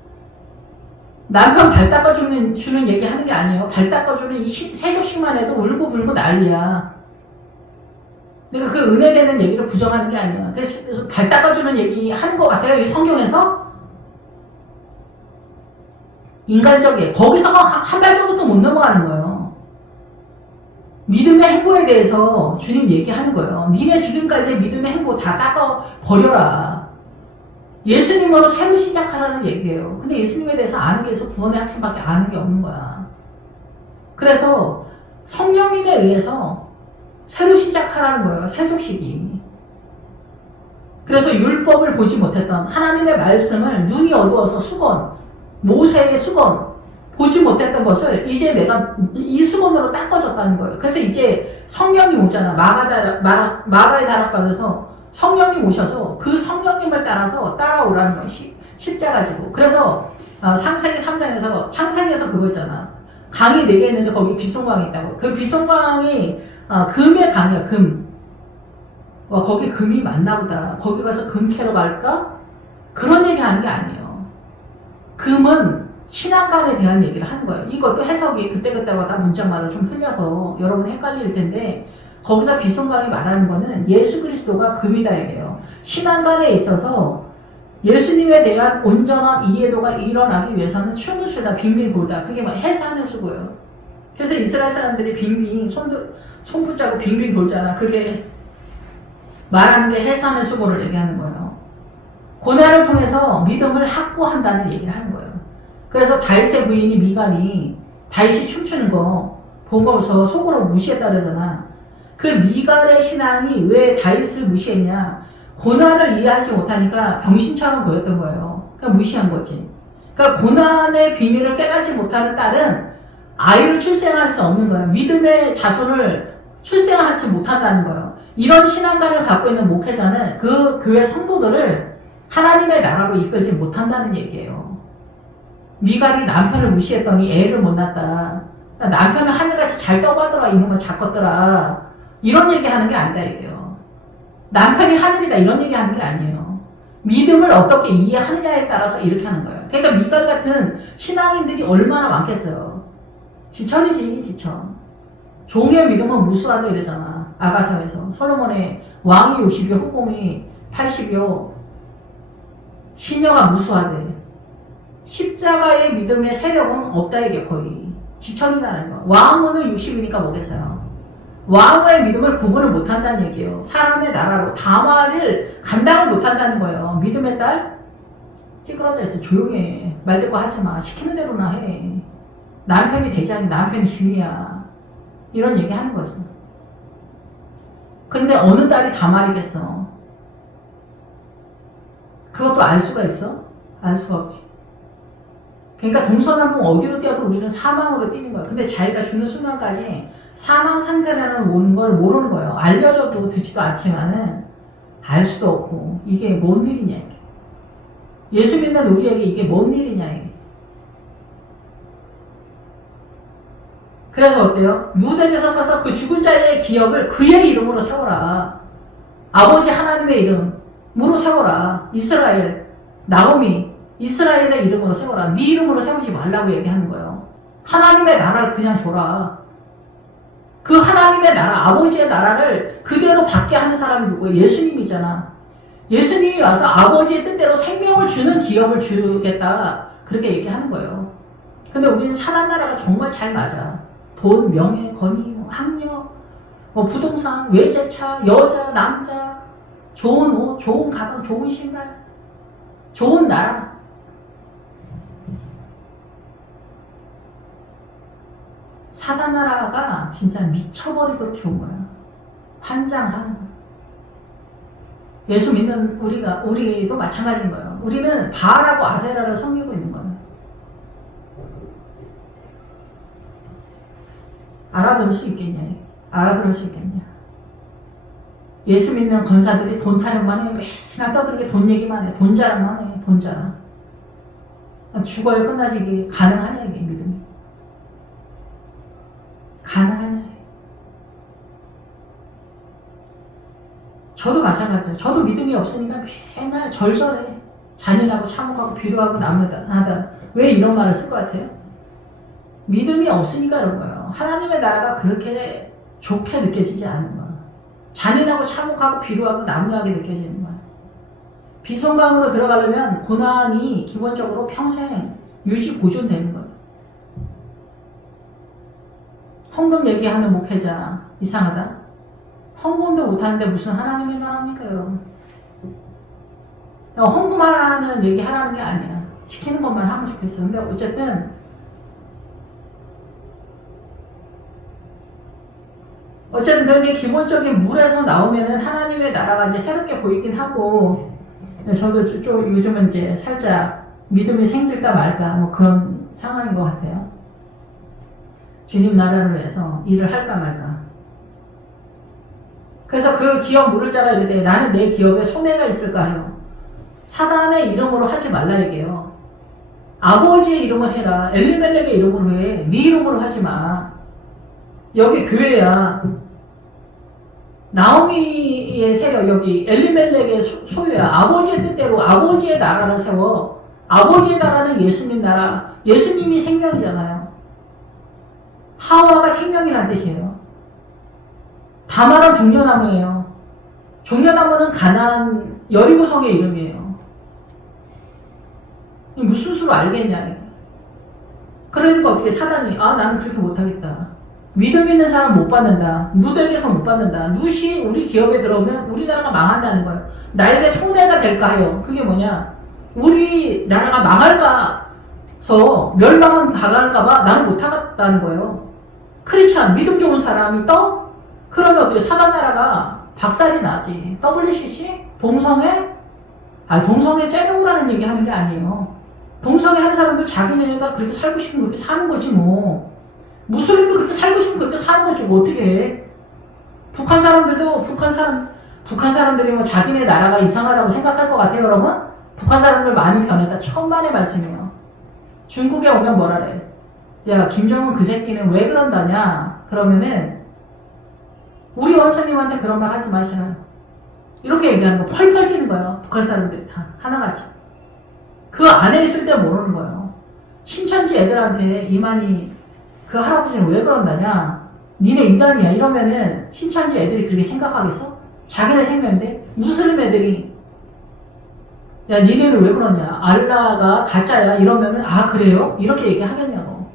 남편 발 닦아주는 얘기 하는 게 아니에요. 발 닦아주는 이 세족식만 해도 울고 불고 난리야. 내가 그 은혜 되는 얘기를 부정하는 게 아니야. 그래서 발 닦아주는 얘기 하는 것 같아요. 이 성경에서. 인간적이에요. 거기서 한 발자국도 못 넘어가는 거예요. 믿음의 행보에 대해서 주님 얘기하는 거예요. 니네 지금까지의 믿음의 행보 다 닦아 버려라. 예수님으로 새로 시작하라는 얘기예요. 근데 예수님에 대해서 아는 게 있어 구원의 핵심밖에 아는 게 없는 거야. 그래서 성령님에 의해서 새로 시작하라는 거예요. 세속식이. 그래서 율법을 보지 못했던 하나님의 말씀을 눈이 어두워서 모세의 수건 보지 못했던 것을 이제 내가 이 수건으로 닦아줬다는 거예요. 그래서 이제 성령님 오잖아. 마가의 다락방에서 성령님 오셔서 그 성령님을 따라서 따라오라는 거예요. 십자가 지고. 그래서 창세기 3장에서 창세기에서 그거 있잖아. 강이 4개 있는데 거기 빗송강이 있다고. 그 빗송강이 금의 강이야. 금. 와, 거기 금이 많나 보다. 거기 가서 금 캐러 갈까? 그런 얘기 하는 게 아니에요. 금은 신앙관에 대한 얘기를 하는 거예요. 이것도 해석이 그때그때마다 문자마다 좀 틀려서 여러분 헷갈릴 텐데 거기서 빗송강이 말하는 거는 예수 그리스도가 금이다 얘기해요. 신앙관에 있어서 예수님에 대한 온전한 이해도가 일어나기 위해서는 춤을 추다 빙빙 돌다. 그게 뭐 해산의 수고예요. 그래서 이스라엘 사람들이 빙빙 손 붙잡고 빙빙 돌잖아. 그게 말하는 게 해산의 수고를 얘기하는 거예요. 고난을 통해서 믿음을 확보한다는 얘기를 하는 거예요. 그래서 다윗의 부인이 미갈이 다윗이 춤추는 거 보고서 속으로 무시했다 그러잖아. 그 미갈의 신앙이 왜 다윗을 무시했냐? 고난을 이해하지 못하니까 병신처럼 보였던 거예요. 그러니까 무시한 거지. 그러니까 고난의 비밀을 깨닫지 못하는 딸은 아이를 출생할 수 없는 거예요. 믿음의 자손을 출생하지 못한다는 거예요. 이런 신앙관을 갖고 있는 목회자는 그 교회 성도들을 하나님의 나라로 이끌지 못한다는 얘기예요. 미갈이 남편을 무시했더니 애를 못 낳았다. 남편은 하늘같이 잘 떠가더라. 이놈의 작것더라. 이런 얘기하는 게 아니다 얘기예요. 남편이 하늘이다 이런 얘기하는 게 아니에요. 믿음을 어떻게 이해하느냐에 따라서 이렇게 하는 거예요. 그러니까 미갈 같은 신앙인들이 얼마나 많겠어요. 지천이지 지천. 종의 믿음은 무수하다 이러잖아. 아가서에서 솔로몬의 왕이 60여 후궁이 80여 시녀가 무수하대. 십자가의 믿음의 세력은 없다 이게 거의 지천이라는 거. 왕은 60이니까 뭐겠어요. 왕의 믿음을 구분을 못한다는 얘기예요. 사람의 나라로 다말을 감당을 못한다는 거예요. 믿음의 딸 찌그러져 있어. 조용히 해. 말 듣고 하지마. 시키는 대로나 해. 남편이 대장이 남편이 주인이야. 이런 얘기 하는 거죠. 근데 어느 딸이 다말이겠어. 그것도 알 수가 있어? 알 수가 없지. 그러니까 동서남북 어디로 뛰어도 우리는 사망으로 뛰는 거예요. 근데 자기가 죽는 순간까지 사망 상태라는 걸 모르는 거예요. 알려줘도 듣지도 않지만은 알 수도 없고 이게 뭔 일이냐 이게. 예수 믿는 우리에게 이게 뭔 일이냐 이게. 그래서 어때요? 무덤에서 서서 그 죽은 자의 기업을 그의 이름으로 세워라. 아버지 하나님의 이름으로 세워라. 이스라엘, 나오미, 이스라엘의 이름으로 세워라. 네 이름으로 세우지 말라고 얘기하는 거예요. 하나님의 나라를 그냥 줘라. 그 하나님의 나라, 아버지의 나라를 그대로 받게 하는 사람이 누구예요? 예수님이잖아. 예수님이 와서 아버지의 뜻대로 생명을 주는 기업을 주겠다. 그렇게 얘기하는 거예요. 근데 우리는 사단 나라가 정말 잘 맞아. 돈, 명예, 권위, 학력, 부동산, 외제차, 여자, 남자, 좋은 옷, 좋은 가방, 좋은 신발, 좋은 나라. 사단 나라가 진짜 미쳐버리도록 좋은 거야. 환장을 하는 거야. 예수 믿는 우리도 마찬가지인 거예요. 우리는 바알하고 아세라를 섬기고 있는 거예요. 알아들을 수 있겠냐? 알아들을 수 있겠냐? 예수 믿는 권사들이 돈 타령만 해. 맨날 떠들게 돈 얘기만 해. 돈 자랑만 해. 돈 자랑. 죽어야 끝나지. 이게 가능하냐, 이게 믿음이. 가능하냐. 저도 마찬가지예요. 저도 믿음이 없으니까 맨날 절절해. 잔인하고 참혹하고 비루하고 남하다. 왜 이런 말을 쓸 것 같아요? 믿음이 없으니까 그런 거예요. 하나님의 나라가 그렇게 좋게 느껴지지 않는 거예요. 잔인하고 참혹하고 비루하고 나무하게 느껴지는 거예요. 비성강으로 들어가려면 고난이 기본적으로 평생 유지 보존되는 거예요. 헌금 얘기하는 목회자 이상하다. 헌금도 못하는데 무슨 하나님의 나라입니까, 여러분? 헌금하라는 얘기 하라는 게 아니야. 시키는 것만 하면 좋겠어. 근데 어쨌든 그게 기본적인 물에서 나오면은 하나님의 나라가 이제 새롭게 보이긴 하고, 저도 좀 요즘은 이제 살짝 믿음이 생길까 말까 뭐 그런 상황인 것 같아요. 주님 나라를 위해서 일을 할까 말까. 그래서 그 기업 물을 자가 이럴 때 나는 내 기업에 손해가 있을까 해요. 사단의 이름으로 하지 말라 얘기해요. 아버지의 이름을 해라. 엘리멜렉의 이름으로 해. 네 이름으로 하지 마. 여기 교회야. 나오미의 세력 여기 엘리멜렉의 소유야. 아버지의 뜻대로 아버지의 나라를 세워. 아버지의 나라는 예수님 나라. 예수님이 생명이잖아요. 하와가 생명이라는 뜻이에요. 다말은 종려나무예요. 종려나무는 가나안 여리고성의 이름이에요. 무슨 수로 알겠냐. 그러니까 어떻게 사단이 나는 그렇게 못하겠다. 믿음 있는 사람 못 받는다. 누구에게서 못 받는다. 누시 우리 기업에 들어오면 우리나라가 망한다는 거예요. 나에게 손해가 될까 해요. 그게 뭐냐. 우리 나라가 망할까서 멸망은 다가갈까봐 나는 못하겠다는 거예요. 크리스찬 믿음 좋은 사람이 그러면 어떻게 사단 나라가 박살이 나지. WCC? 동성애 째려보라는 얘기 하는 게 아니에요. 동성애 하는 사람들 자기네가 그렇게 살고 싶으면 그렇게 사는 거지 뭐. 무슬림도 그렇게 살고 싶으면 그렇게 사는 거지 뭐 어떻게 해. 북한 사람들이 뭐 자기네 나라가 이상하다고 생각할 것 같아요 여러분? 북한 사람들 많이 변했다. 천만의 말씀이에요. 중국에 오면 뭐라래. 야 김정은 그 새끼는 왜 그런다냐. 그러면은 우리 원수님한테 그런 말 하지 마시나요? 이렇게 얘기하는 거 펄펄 뛰는 거예요. 북한 사람들이 다 하나같이. 그 안에 있을 때 모르는 거예요. 신천지 애들한테 이만희 그 할아버지는 왜 그런다냐? 니네 인간이야. 이러면은 신천지 애들이 그렇게 생각하겠어? 자기네 생명인데? 무슬림 애들이 야 니네는 왜 그러냐? 알라가 가짜야. 이러면은 그래요? 이렇게 얘기하겠냐고.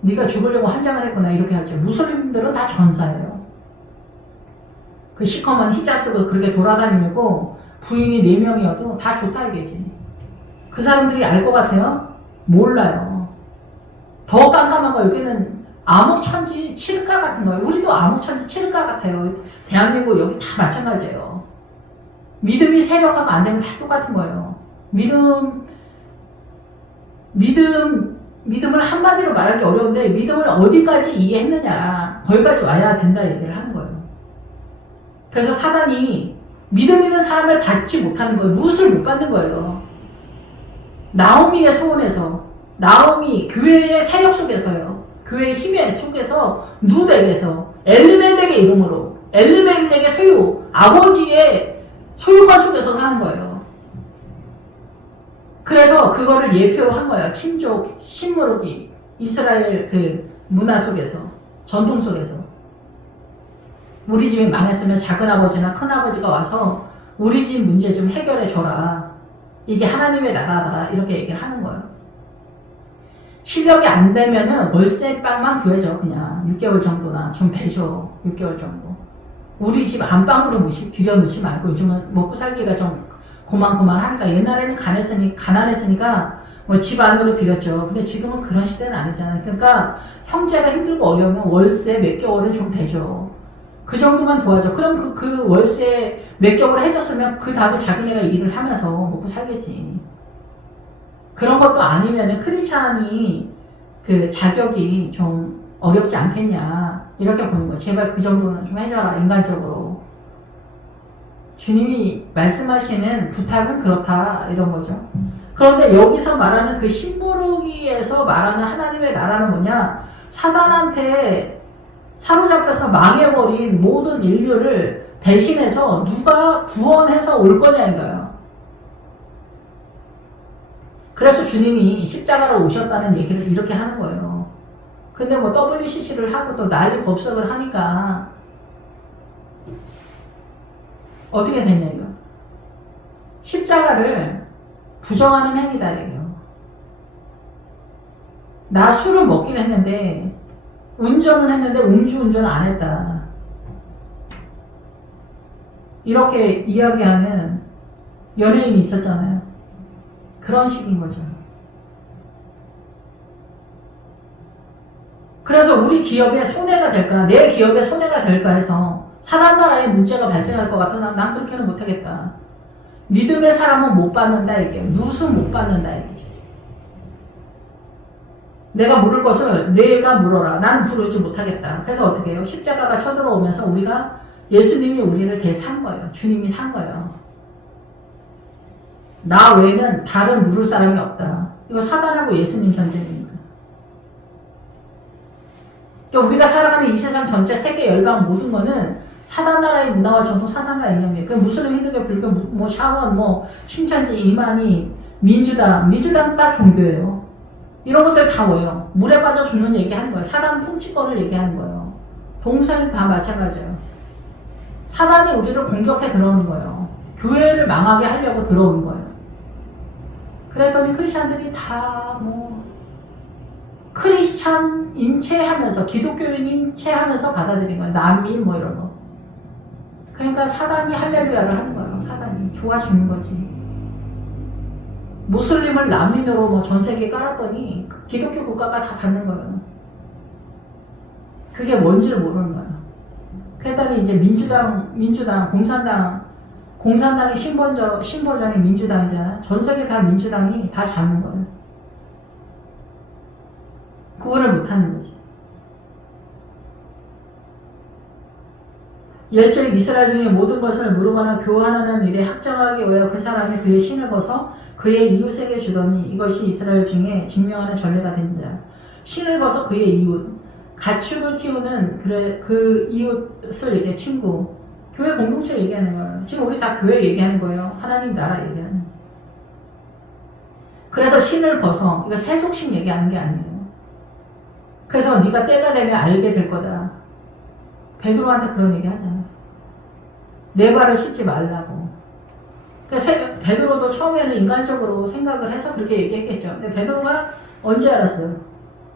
네가 죽으려고 환장을 했구나. 이렇게 하죠. 무슬림들은 다 전사예요. 그 시커먼 히잡 쓰고 그렇게 돌아다니고 부인이 4명이어도 다 좋다 이게지. 그 사람들이 알 것 같아요? 몰라요. 더 깜깜한 거 여기는 암흑천지 칠흑가 같은 거예요. 우리도 암흑천지 칠흑가 같아요. 대한민국 여기 다 마찬가지예요. 믿음이 세력화가 안 되면 다 똑같은 거예요. 믿음을 한마디로 말하기 어려운데 믿음을 어디까지 이해했느냐 거기까지 와야 된다 얘기를 하는 거예요. 그래서 사단이 믿음 있는 사람을 받지 못하는 거예요. 무엇을 못 받는 거예요. 나오미의 소원에서 나오미 교회의 세력 속에서요. 교회의 힘의 속에서 누덱에서 엘리멜렉의 이름으로 엘리멜렉의 소유 아버지의 소유가 속에서 하는 거예요. 그래서 그거를 예표로 한 거예요. 친족 신무르기 이스라엘 그 문화 속에서 전통 속에서 우리 집이 망했으면 작은아버지나 큰아버지가 와서 우리 집 문제 좀 해결해 줘라. 이게 하나님의 나라다. 이렇게 얘기를 하는 거예요. 실력이 안 되면은 월세방만 구해줘. 그냥 6개월 정도나 좀 대줘. 6개월 정도. 우리 집 안방으로 들여놓지 말고 요즘은 먹고 살기가 좀 고만고만하니까 옛날에는 가난했으니까 뭐 집 안으로 들였죠. 근데 지금은 그런 시대는 아니잖아요. 그러니까 형제가 힘들고 어려우면 월세 몇 개월은 좀 대줘. 그 정도만 도와줘. 그럼 그 월세 몇 개월 해줬으면 그 다음에 자기네가 일을 하면서 먹고 살겠지. 그런 것도 아니면은 크리스찬이 그 자격이 좀 어렵지 않겠냐 이렇게 보는 거예요. 제발 그 정도는 좀 해줘라 인간적으로. 주님이 말씀하시는 부탁은 그렇다 이런 거죠. 그런데 여기서 말하는 그 신부르기에서 말하는 하나님의 나라는 뭐냐? 사단한테 사로잡혀서 망해버린 모든 인류를 대신해서 누가 구원해서 올 거냐인가요. 그래서 주님이 십자가로 오셨다는 얘기를 이렇게 하는 거예요. 근데 뭐 WCC를 하고 또 난리 법석을 하니까 어떻게 되냐 이거. 십자가를 부정하는 행위다 이게요. 나 술을 먹긴 했는데 운전은 했는데 음주운전을 안 했다. 이렇게 이야기하는 연예인이 있었잖아요. 그런 식인 거죠. 그래서 우리 기업에 손해가 될까, 내 기업에 손해가 될까 해서 사람 나라에 문제가 발생할 것 같아. 난 그렇게는 못하겠다. 믿음의 사람은 못 받는다 이게. 무슨 못 받는다 이게. 내가 물을 것을 내가 물어라. 나는 부르지 못하겠다. 그래서 어떻게 해요? 십자가가 쳐들어오면서 우리가 예수님이 우리를 대산 거예요. 주님이 산 거예요. 나 외에는 다른 물을 사람이 없다. 이거 사단하고 예수님 전쟁입니다. 그러니까 우리가 살아가는 이 세상 전체 세계 열방 모든 거는 사단 나라의 문화와 전통 사상과 이념이에요. 그 무슬림, 힌두교, 불교, 뭐 샤원, 뭐 신천지, 이만희, 민주당 다 종교예요. 이런 것들 다 뭐예요? 물에 빠져 죽는 얘기하는 거예요. 사단 통치권을 얘기하는 거예요. 동성이 다 마찬가지예요. 사단이 우리를 공격해 들어오는 거예요. 교회를 망하게 하려고 들어오는 거예요. 그랬더니 크리스찬들이 다 뭐 크리스찬 인체하면서 기독교인 인체하면서 받아들인 거예요. 난민 뭐 이런 거. 그러니까 사단이 할렐루야를 하는 거예요. 사단이 좋아 죽는 거지. 무슬림을 난민으로 뭐 전 세계에 깔았더니 기독교 국가가 다 받는 거예요. 그게 뭔지를 모르는 거예요. 그랬더니 이제 민주당, 공산당이 신버전이 민주당이잖아. 전 세계 다 민주당이 다 잡는 거예요. 구분을 못하는 거지. 일절 이스라엘 중에 모든 것을 물으거나 교환하는 일에 확정하기 위하여 그 사람이 그의 신을 벗어 그의 이웃에게 주더니 이것이 이스라엘 중에 증명하는 전례가 됩니다. 신을 벗어 그의 이웃, 가축을 키우는 그 이웃을 얘기해 친구, 교회 공동체 얘기하는 거예요. 지금 우리 다 교회 얘기하는 거예요. 하나님 나라 얘기하는 거예요. 그래서 신을 벗어, 이거 세속신 얘기하는 게 아니에요. 그래서 네가 때가 되면 알게 될 거다. 베드로한테 그런 얘기 하잖아요. 내 발을 씻지 말라고. 그러니까 베드로도 처음에는 인간적으로 생각을 해서 그렇게 얘기했겠죠. 근데 베드로가 언제 알았어요?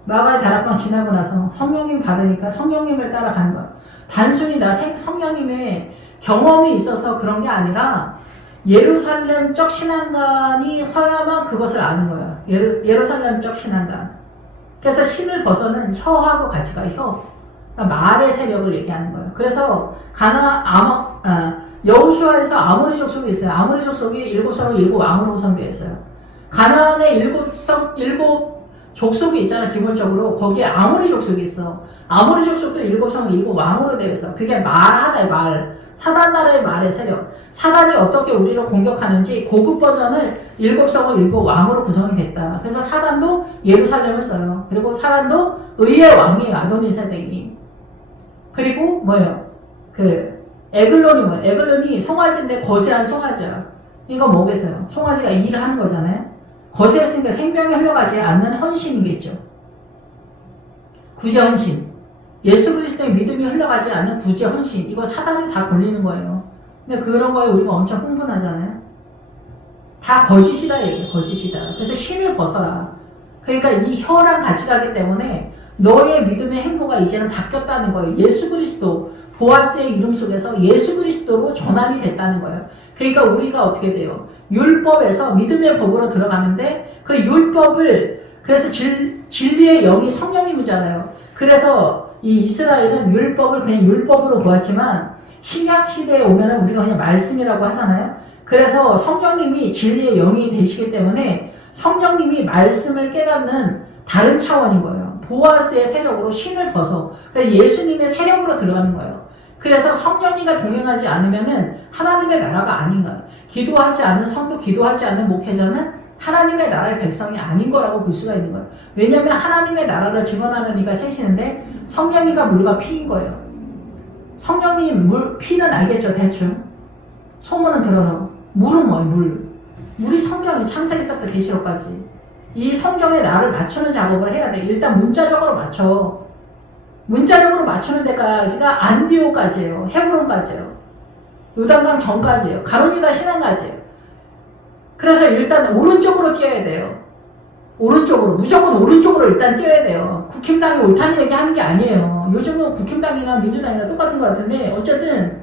마가의 다락방 지나고 나서 성령님 받으니까 성령님을 따라가는 거야. 단순히 나 성령님의 경험이 있어서 그런 게 아니라 예루살렘적 신앙관이 서야만 그것을 아는 거야. 예루살렘적 신앙관. 그래서 신을 벗어는 혀하고 같이 가요. 혀. 그러니까 말의 세력을 얘기하는 거예요. 그래서 여호수아에서 아모리 족속이 있어요. 아모리 족속이 7성을 7왕으로 구성되어 있어요. 가나안에 7 족속이 있잖아. 기본적으로 거기에 아모리 족속이 있어. 아모리 족속도 7성 7왕으로 되어 있어. 그게 말하나의 말. 사단 나라의 말의 세력. 사단이 어떻게 우리를 공격하는지 고급 버전을 7성을 7왕으로 구성이 됐다. 그래서 사단도 예루살렘을 써요. 그리고 사단도 의의 왕이에요. 아도니세덱이. 그리고 뭐예요? 에글론이 뭐예요? 에글론이 송아지인데 거세한 송아지야. 이거 뭐겠어요? 송아지가 일을 하는 거잖아요. 거세했으니까 생명이 흘러가지 않는 헌신이겠죠. 구제 헌신. 예수 그리스도의 믿음이 흘러가지 않는 구제 헌신. 이거 사단이 다 돌리는 거예요. 근데 그런 거에 우리가 엄청 흥분하잖아요. 다 거짓이다 얘기해요. 거짓이다. 그래서 신을 벗어라. 그러니까 이 혀랑 같이 가기 때문에 너의 믿음의 행보가 이제는 바뀌었다는 거예요. 예수 그리스도, 보아스의 이름 속에서 예수 그리스도로 전환이 됐다는 거예요. 그러니까 우리가 어떻게 돼요? 율법에서 믿음의 법으로 들어가는데 그 율법을, 그래서 진리의 영이 성령님이잖아요. 그래서 이 이스라엘은 율법을 그냥 율법으로 보았지만 신약 시대에 오면은 우리가 그냥 말씀이라고 하잖아요. 그래서 성령님이 진리의 영이 되시기 때문에 성령님이 말씀을 깨닫는 다른 차원인 거예요. 보아스의 세력으로 신을 벗어. 그러니까 예수님의 세력으로 들어가는 거예요. 그래서 성령님과 동행하지 않으면은 하나님의 나라가 아닌 거예요. 기도하지 않는 성도, 기도하지 않는 목회자는 하나님의 나라의 백성이 아닌 거라고 볼 수가 있는 거예요. 왜냐하면 하나님의 나라를 증언하는 이가 셋이는데 성령님과 물과 피인 거예요. 성령님, 물, 피는 알겠죠, 대충. 소문은 들어서. 물은 뭐예요, 물. 물이 성경이 창세기서부터 계시록까지. 이 성경에 나를 맞추는 작업을 해야 돼. 일단 문자적으로 맞춰. 문자적으로 맞추는 데까지가 안디오까지예요. 헤브론까지예요. 요단강 전까지예요. 가론유다 신앙까지예요. 그래서 일단 오른쪽으로 뛰어야 돼요. 오른쪽으로. 무조건 오른쪽으로 일단 뛰어야 돼요. 국힘당이 옳다는 얘기 하는 게 아니에요. 요즘은 국힘당이나 민주당이나 똑같은 것 같은데 어쨌든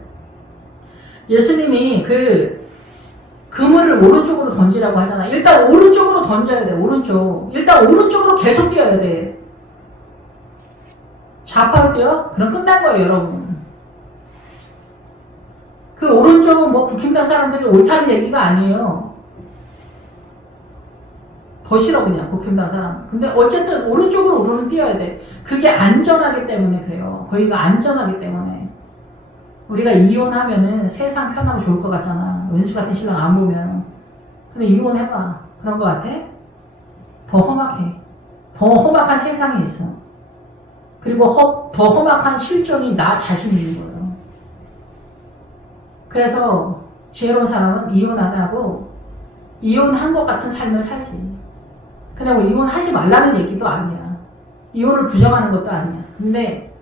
예수님이 그물을 오른쪽으로 던지라고 하잖아. 일단 오른쪽으로 던져야 돼. 오른쪽. 일단 오른쪽으로 계속 뛰어야 돼. 좌파로 뛰어? 그럼 끝난 거예요, 여러분. 그 오른쪽은 뭐 국힘당 사람들이 옳다는 얘기가 아니에요. 더 싫어 그냥 국힘당 사람. 근데 어쨌든 오른쪽으로는 뛰어야 돼. 그게 안전하기 때문에 그래요. 거기가 안전하기 때문에. 우리가 이혼하면은 세상 편하고 좋을 것 같잖아. 왼수 같은 신랑 안 보면. 근데 이혼해봐. 그런 것 같아? 더 험악해. 더 험악한 세상이 있어. 그리고 더 험악한 실존이 나 자신이 있는 거예요. 그래서 지혜로운 사람은 이혼 안 하고 이혼한 것 같은 삶을 살지. 그냥 뭐 이혼하지 말라는 얘기도 아니야. 이혼을 부정하는 것도 아니야. 근데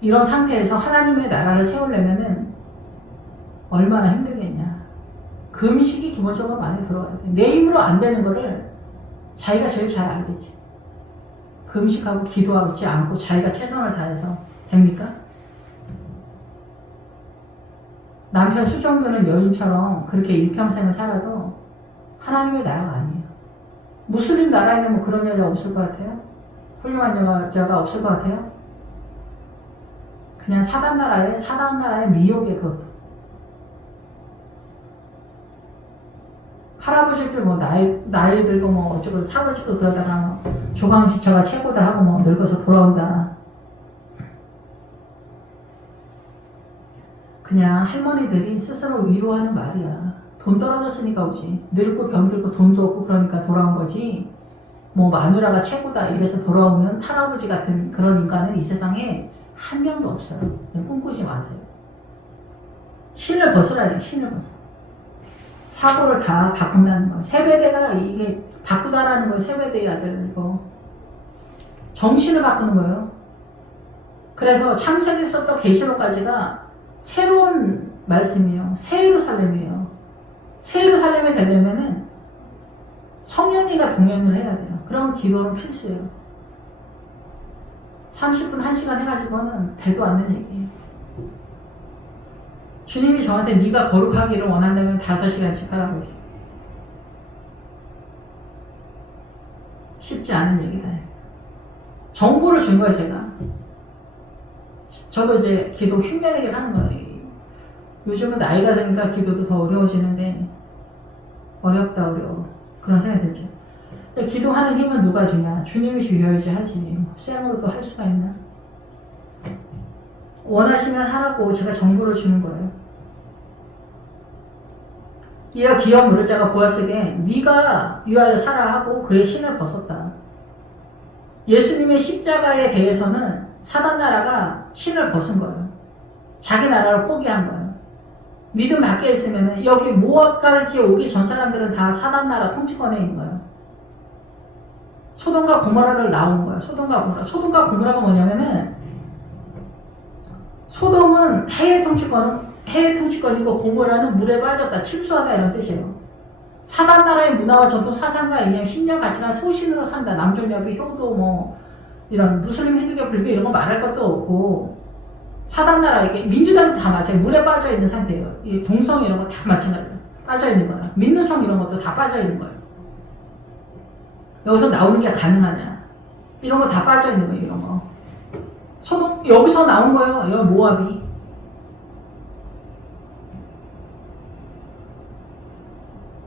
이런 상태에서 하나님의 나라를 세우려면은 얼마나 힘들겠냐. 금식이 기본적으로 많이 들어가야 돼. 내 힘으로 안 되는 거를 자기가 제일 잘 알겠지. 금식하고 기도하지 않고 자기가 최선을 다해서 됩니까? 남편 수정되는 여인처럼 그렇게 일평생을 살아도 하나님의 나라가 아니에요. 무슬림 나라에는 뭐 그런 여자 없을 것 같아요? 훌륭한 여자가 없을 것 같아요? 그냥 사단 나라의 미혹의 그것도. 할아버지들 뭐 나이 들고 뭐 어쩌고 사고 싶고 그러다가 조강시처가 최고다 하고 뭐 늙어서 돌아온다. 그냥 할머니들이 스스로 위로하는 말이야. 돈 떨어졌으니까 오지. 늙고 병들고 돈도 없고 그러니까 돌아온 거지. 뭐 마누라가 최고다 이래서 돌아오는 할아버지 같은 그런 인간은 이 세상에 한 명도 없어요. 그냥 꿈꾸지 마세요. 신을 벗으라 해요. 신을 벗어. 사고를 다 바꾼다는 거예요. 세배대가 이게 바꾸다라는 거예요. 세배대의 아들 이거. 정신을 바꾸는 거예요. 그래서 창세기서부터 계시록까지가 새로운 말씀이에요. 새 예루살렘이에요. 새 예루살렘이 되려면은 성령님과 동행을 해야 돼요. 그러면 기도는 필수예요. 30분, 1시간 해가지고는 되도 않는 얘기예요. 주님이 저한테 네가 거룩하기를 원한다면 5시간씩 하라고 했어요. 쉽지 않은 얘기다. 정보를 준 거예요, 제가. 저도 이제 기도 흉내내기를 하는 거예요. 요즘은 나이가 드니까 기도도 더 어려워지는데 어려워. 그런 생각이 들죠. 근데 기도하는 힘은 누가 주냐? 주님이 주셔야지 하지. 쌤으로도 할 수가 있나? 원하시면 하라고 제가 정보를 주는 거예요. 이어 기업 물을 자가 보아스에게 네가 위하여 살아 하고 그의 신을 벗었다. 예수님의 십자가에 대해서는 사단 나라가 신을 벗은 거예요. 자기 나라를 포기한 거예요. 믿음 밖에 있으면 여기 모압까지 오기 전 사람들은 다 사단 나라 통치권에 있는 거예요. 소돔과 고모라를 나온 거예요. 소돔과 고모라가 뭐냐면은 소돔은 해의 통치권이고 고모라는 물에 빠졌다, 침수하다 이런 뜻이에요. 사단 나라의 문화와 전통 사상과 이념, 신념 가치가 소신으로 산다. 남존여비, 효도 뭐 이런 무슬림, 힌두교, 불교 이런 거 말할 것도 없고 사단 나라 이게 민주당도 다 마찬가지예요. 물에 빠져 있는 상태예요. 이 동성 이런 거 다 마찬가지예요. 빠져 있는 거야. 민노총 이런 것도 다 빠져 있는 거예요. 여기서 나오는 게 가능하냐? 이런 거 다 빠져 있는 거예요. 이런 거. 소돔 여기서 나온 거예요. 여기 모압이.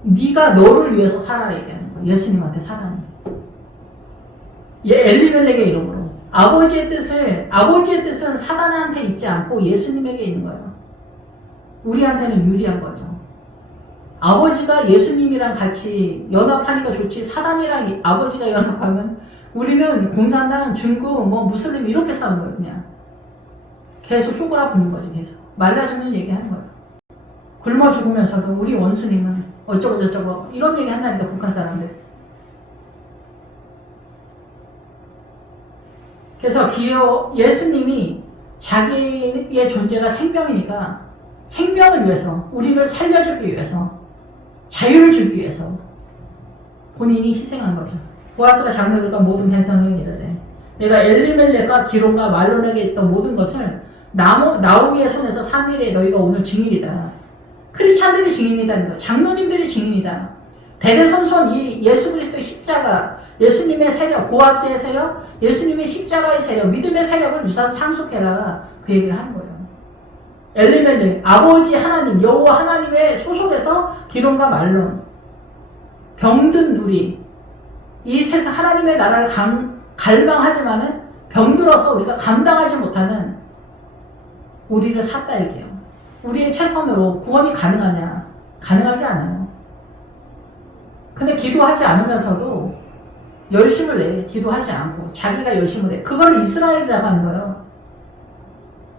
네가 너를 위해서 살아 얘기하는 거예요. 예수님한테 사랑이. 엘리멜렉의 이름으로. 아버지의 뜻은 사단한테 있지 않고 예수님에게 있는 거예요. 우리한테는 유리한 거죠. 아버지가 예수님이랑 같이 연합하니까 좋지, 사단이랑 아버지가 연합하면 우리는 공산당, 중국, 무슬림 이렇게 사는 거예요. 그냥 계속 쪼그라붙는 거지. 계속 말라 죽는 얘기 하는 거예요. 굶어 죽으면서도 우리 원수님은 어쩌고 저쩌고 이런 얘기 한다니까, 북한 사람들. 그래서 예수님이 자기의 존재가 생명이니까 생명을 위해서, 우리를 살려주기 위해서, 자유를 주기 위해서 본인이 희생한 거죠. 보아스가 장로들과 모든 백성에게 이르되 내가 엘리멜렉과 기론과 말론에게 있던 모든 것을 나오미의 손에서 산 일에 너희가 오늘 증인이다. 크리스찬들이 증인이다는 거, 장로님들이 증인이다. 대대손손 이 예수 그리스도의 십자가, 예수님의 세력, 보아스의 세력, 예수님의 십자가의 세력, 믿음의 세력을 유산 상속해라. 그 얘기를 하는 거예요. 엘리멜렉, 아버지 하나님, 여호와 하나님의 소속에서 기론과 말론, 병든 우리, 이 세상 하나님의 나라를 갈망하지만은 병들어서 우리가 감당하지 못하는 우리를 샀다 얘기해요. 우리의 최선으로 구원이 가능하냐? 가능하지 않아요. 근데 기도하지 않으면서도 열심을 내. 기도하지 않고 자기가 열심을 해. 그걸 이스라엘이라고 하는 거예요.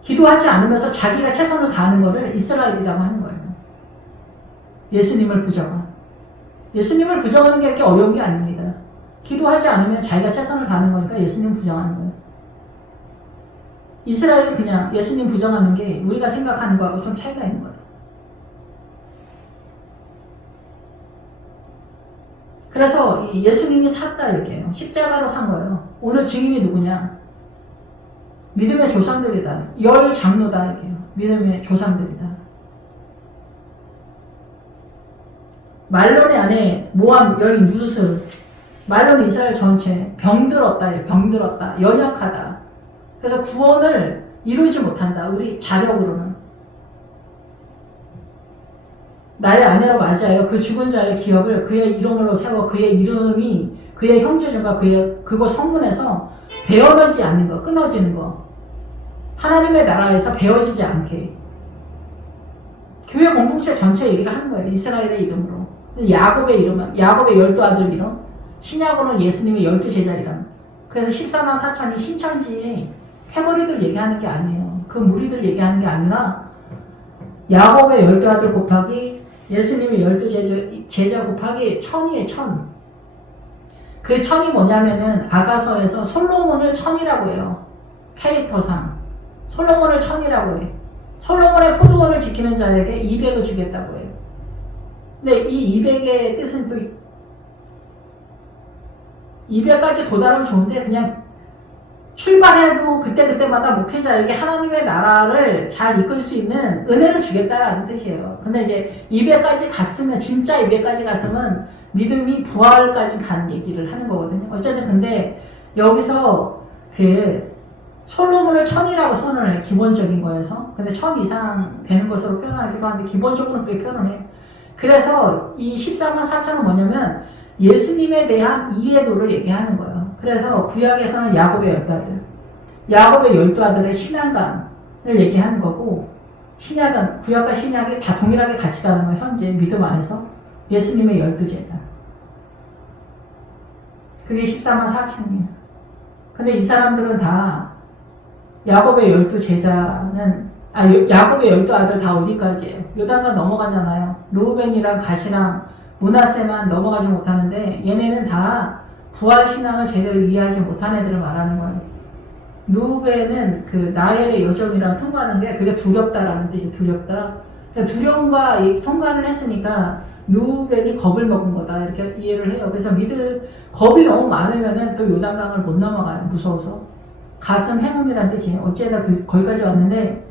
기도하지 않으면서 자기가 최선을 다하는 거를 이스라엘이라고 하는 거예요. 예수님을 부정하는 게 그렇게 어려운 게 아닙니다. 기도하지 않으면 자기가 최선을 다하는 거니까 예수님 부정하는 거예요. 이스라엘이 그냥 예수님 부정하는 게 우리가 생각하는 거하고 좀 차이가 있는 거예요. 그래서 이 예수님이 샀다 얘기해요. 십자가로 산 거예요. 오늘 증인이 누구냐? 믿음의 조상들이다. 열 장로다 얘기해요. 믿음의 조상들이다. 말론의 아내 모함 여인 루스, 말론 이스라엘 전체 병들었다. 병들었다. 연약하다. 그래서 구원을 이루지 못한다. 우리 자력으로는. 나의 아내로 맞이하여 그 죽은 자의 기업을 그의 이름으로 세워 그의 이름이 그의 형제중과 그곳 성문에서 베어지지 않는 거, 끊어지는 거. 하나님의 나라에서 베어지지 않게. 교회 공동체 전체 얘기를 하는 거예요. 이스라엘의 이름으로. 야곱의 이름은, 야곱의 12아들 이름, 신약으로는 예수님의 12제자 이름. 그래서 14만 4천이 신천지에 패거리들 얘기하는 게 아니에요. 그 무리들 얘기하는 게 아니라 야곱의 12아들 곱하기 예수님의 12제자 곱하기 1000이에요. 1000. 그 1000이 뭐냐면은 아가서에서 솔로몬을 1000이라고 해요. 캐릭터상. 솔로몬을 1000이라고 해. 솔로몬의 포도원을 지키는 자에게 200을 주겠다고 해요. 근데 이 200의 뜻은 또 200까지 도달하면 좋은데 그냥 출발해도 그때그때마다 목회자에게 하나님의 나라를 잘 이끌 수 있는 은혜를 주겠다라는 뜻이에요. 근데 이제 200까지 갔으면, 진짜 200까지 갔으면 믿음이 부활까지 간 얘기를 하는 거거든요. 어쨌든 근데 여기서 그 솔로몬을 1000이라고 선언을 해. 기본적인 거에서. 근데 1000 이상 되는 것으로 표현하기도 하는데 기본적으로 그렇게 표현을 해. 그래서 이 14만 4천은 뭐냐면 예수님에 대한 이해도를 얘기하는 거예요. 그래서 구약에서는 야곱의 12아들, 야곱의 12아들의 신앙감을 얘기하는 거고, 신약은, 구약과 신약이 다 동일하게 같이 가는 거예요. 현재 믿음 안에서. 예수님의 12제자. 그게 14만 4천이에요. 근데 이 사람들은 다 야곱의 12제자는, 야곱의 12아들 다 어디까지예요? 요단강 넘어가잖아요. 루벤이랑 갓이랑 므낫세만 넘어가지 못하는데 얘네는 다 부활신앙을 제대로 이해하지 못한 애들을 말하는 거예요. 루벤은 그 나엘의 여정이랑 통과하는 게 그게 두렵다라는 뜻이 두렵다. 그러니까 두려움과 통과를 했으니까 루벤이 겁을 먹은 거다 이렇게 이해를 해요. 그래서 겁이 너무 많으면은 그 요단강을 못 넘어가요. 무서워서. 갓은 행운이라는 뜻이에요. 어찌하다 거기까지 왔는데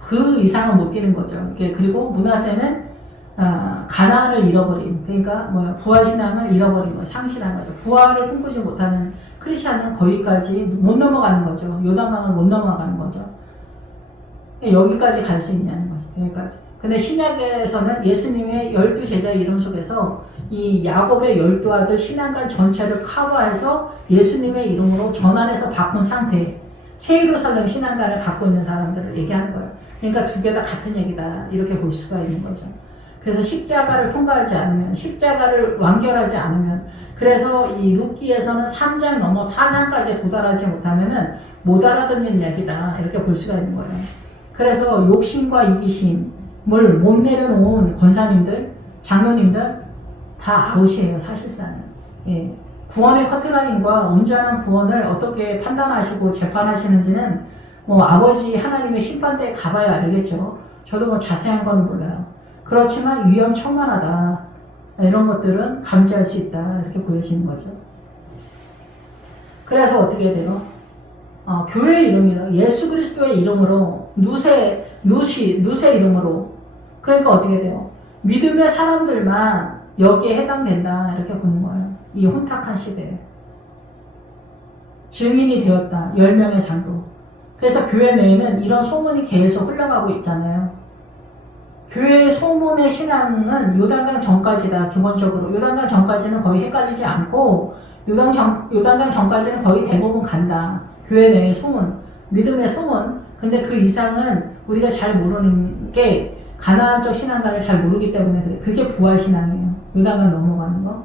그 이상은 못 뛰는 거죠. 그리고 므낫세는 가나안을 잃어버린, 그러니까 부활신앙을 잃어버린 거예요. 상실한 거죠. 부활을 꿈꾸지 못하는 크리스찬은 거기까지 못 넘어가는 거죠. 요단강을 못 넘어가는 거죠. 여기까지 갈 수 있냐는 거죠. 여기까지. 근데 신약에서는 예수님의 12제자의 이름 속에서 이 야곱의 12아들 신앙관 전체를 커버해서 예수님의 이름으로 전환해서 바꾼 상태, 새 예루살렘 신앙관을 갖고 있는 사람들을 얘기하는 거예요. 그러니까 두 개 다 같은 얘기다, 이렇게 볼 수가 있는 거죠. 그래서 십자가를 통과하지 않으면, 십자가를 완결하지 않으면, 그래서 이 룻기에서는 3장 넘어 4장까지 도달하지 못하면은 못 알아듣는 이야기다, 이렇게 볼 수가 있는 거예요. 그래서 욕심과 이기심을 못 내려놓은 권사님들, 장로님들 다 아웃이에요, 사실상은. 예. 구원의 커트라인과 온전한 구원을 어떻게 판단하시고 재판하시는지는 뭐 아버지 하나님의 심판대에 가봐야 알겠죠. 저도 뭐 자세한 건 몰라요. 그렇지만 위험천만하다, 이런 것들은 감지할 수 있다, 이렇게 보여지는 거죠. 그래서 어떻게 돼요? 교회 이름이라 예수 그리스도의 이름으로 누세 이름으로, 그러니까 어떻게 돼요? 믿음의 사람들만 여기에 해당된다, 이렇게 보는 거예요. 이 혼탁한 시대에 증인이 되었다, 10명의 장도. 그래서 교회 내에는 이런 소문이 계속 흘러가고 있잖아요. 교회의 소문의 신앙은 요단강 전까지다, 기본적으로. 요단강 전까지는 거의 헷갈리지 않고, 요단강 전까지는 거의 대부분 간다. 교회 내의 소문, 믿음의 소문. 근데 그 이상은 우리가 잘 모르는 게 가나안적 신앙가를 잘 모르기 때문에 그래. 그게 부활신앙이에요. 요단강 넘어가는 거.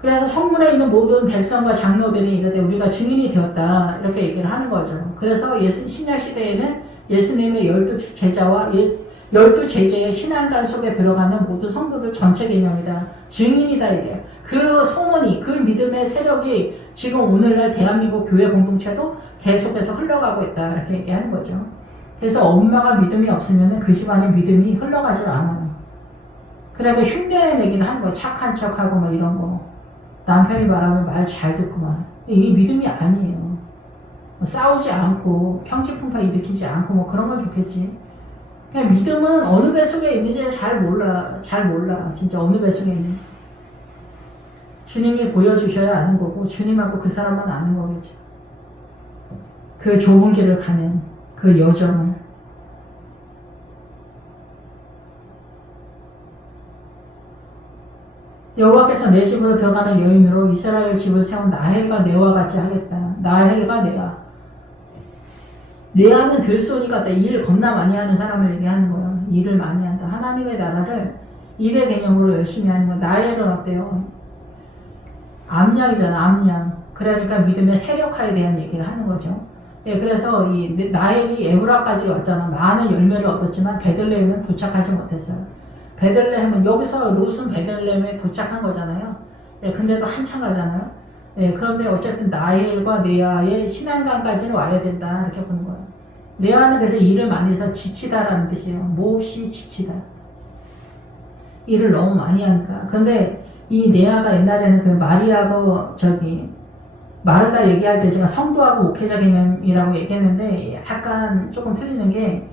그래서 성문에 있는 모든 백성과 장로들이 이르되 우리가 증인이 되었다, 이렇게 얘기를 하는 거죠. 그래서 신약 시대에는 예수님의 12제자와 12제자의 신앙관 속에 들어가는 모든 성도들 전체 개념이다, 증인이다, 이게. 그 소문이, 그 믿음의 세력이 지금 오늘날 대한민국 교회 공동체도 계속해서 흘러가고 있다, 이렇게 얘기하는 거죠. 그래서 엄마가 믿음이 없으면 그 집안의 믿음이 흘러가질 않아요. 그래서 흉내내기는 하는 거예요. 착한 척하고 막 이런 거. 남편이 말하면 말 잘 듣고만. 이게 믿음이 아니에요. 싸우지 않고 평지풍파 일으키지 않고 뭐 그런 건 좋겠지. 그냥 믿음은 어느 배 속에 있는지 잘 몰라. 진짜 어느 배 속에 있는지. 주님이 보여주셔야 아는 거고, 주님하고 그 사람만 아는 거겠죠. 그 좁은 길을 가는 그 여정을. 여호와께서 내 집으로 들어가는 여인으로 이스라엘 집을 세운 나헬과 네와 같이 하겠다. 나헬과 네아. 네아는 들쏘니 같다. 일 겁나 많이 하는 사람을 얘기하는 거예요. 일을 많이 한다. 하나님의 나라를 일의 개념으로 열심히 하는 거. 나헬은 어때요? 암양이잖아, 암양. 그러니까 믿음의 세력화에 대한 얘기를 하는 거죠. 예, 그래서 이 나헬이 에브라까지 왔잖아. 많은 열매를 얻었지만 베들레헴은 도착하지 못했어요. 베들레헴은, 여기서 롯은 베들레헴에 도착한 거잖아요. 예, 근데도 한참 가잖아요. 예, 그런데 어쨌든 나헬과 네아의 신앙관까지는 와야 된다, 이렇게 보는 거예요. 네아는 그래서 일을 많이 해서 지치다라는 뜻이에요. 몹시 지치다. 일을 너무 많이 하니까. 근데 이 네아가 옛날에는 그 마리아하고 마르다 얘기할 때 제가 성도하고 목회자 개념이라고 얘기했는데 약간 조금 틀리는 게,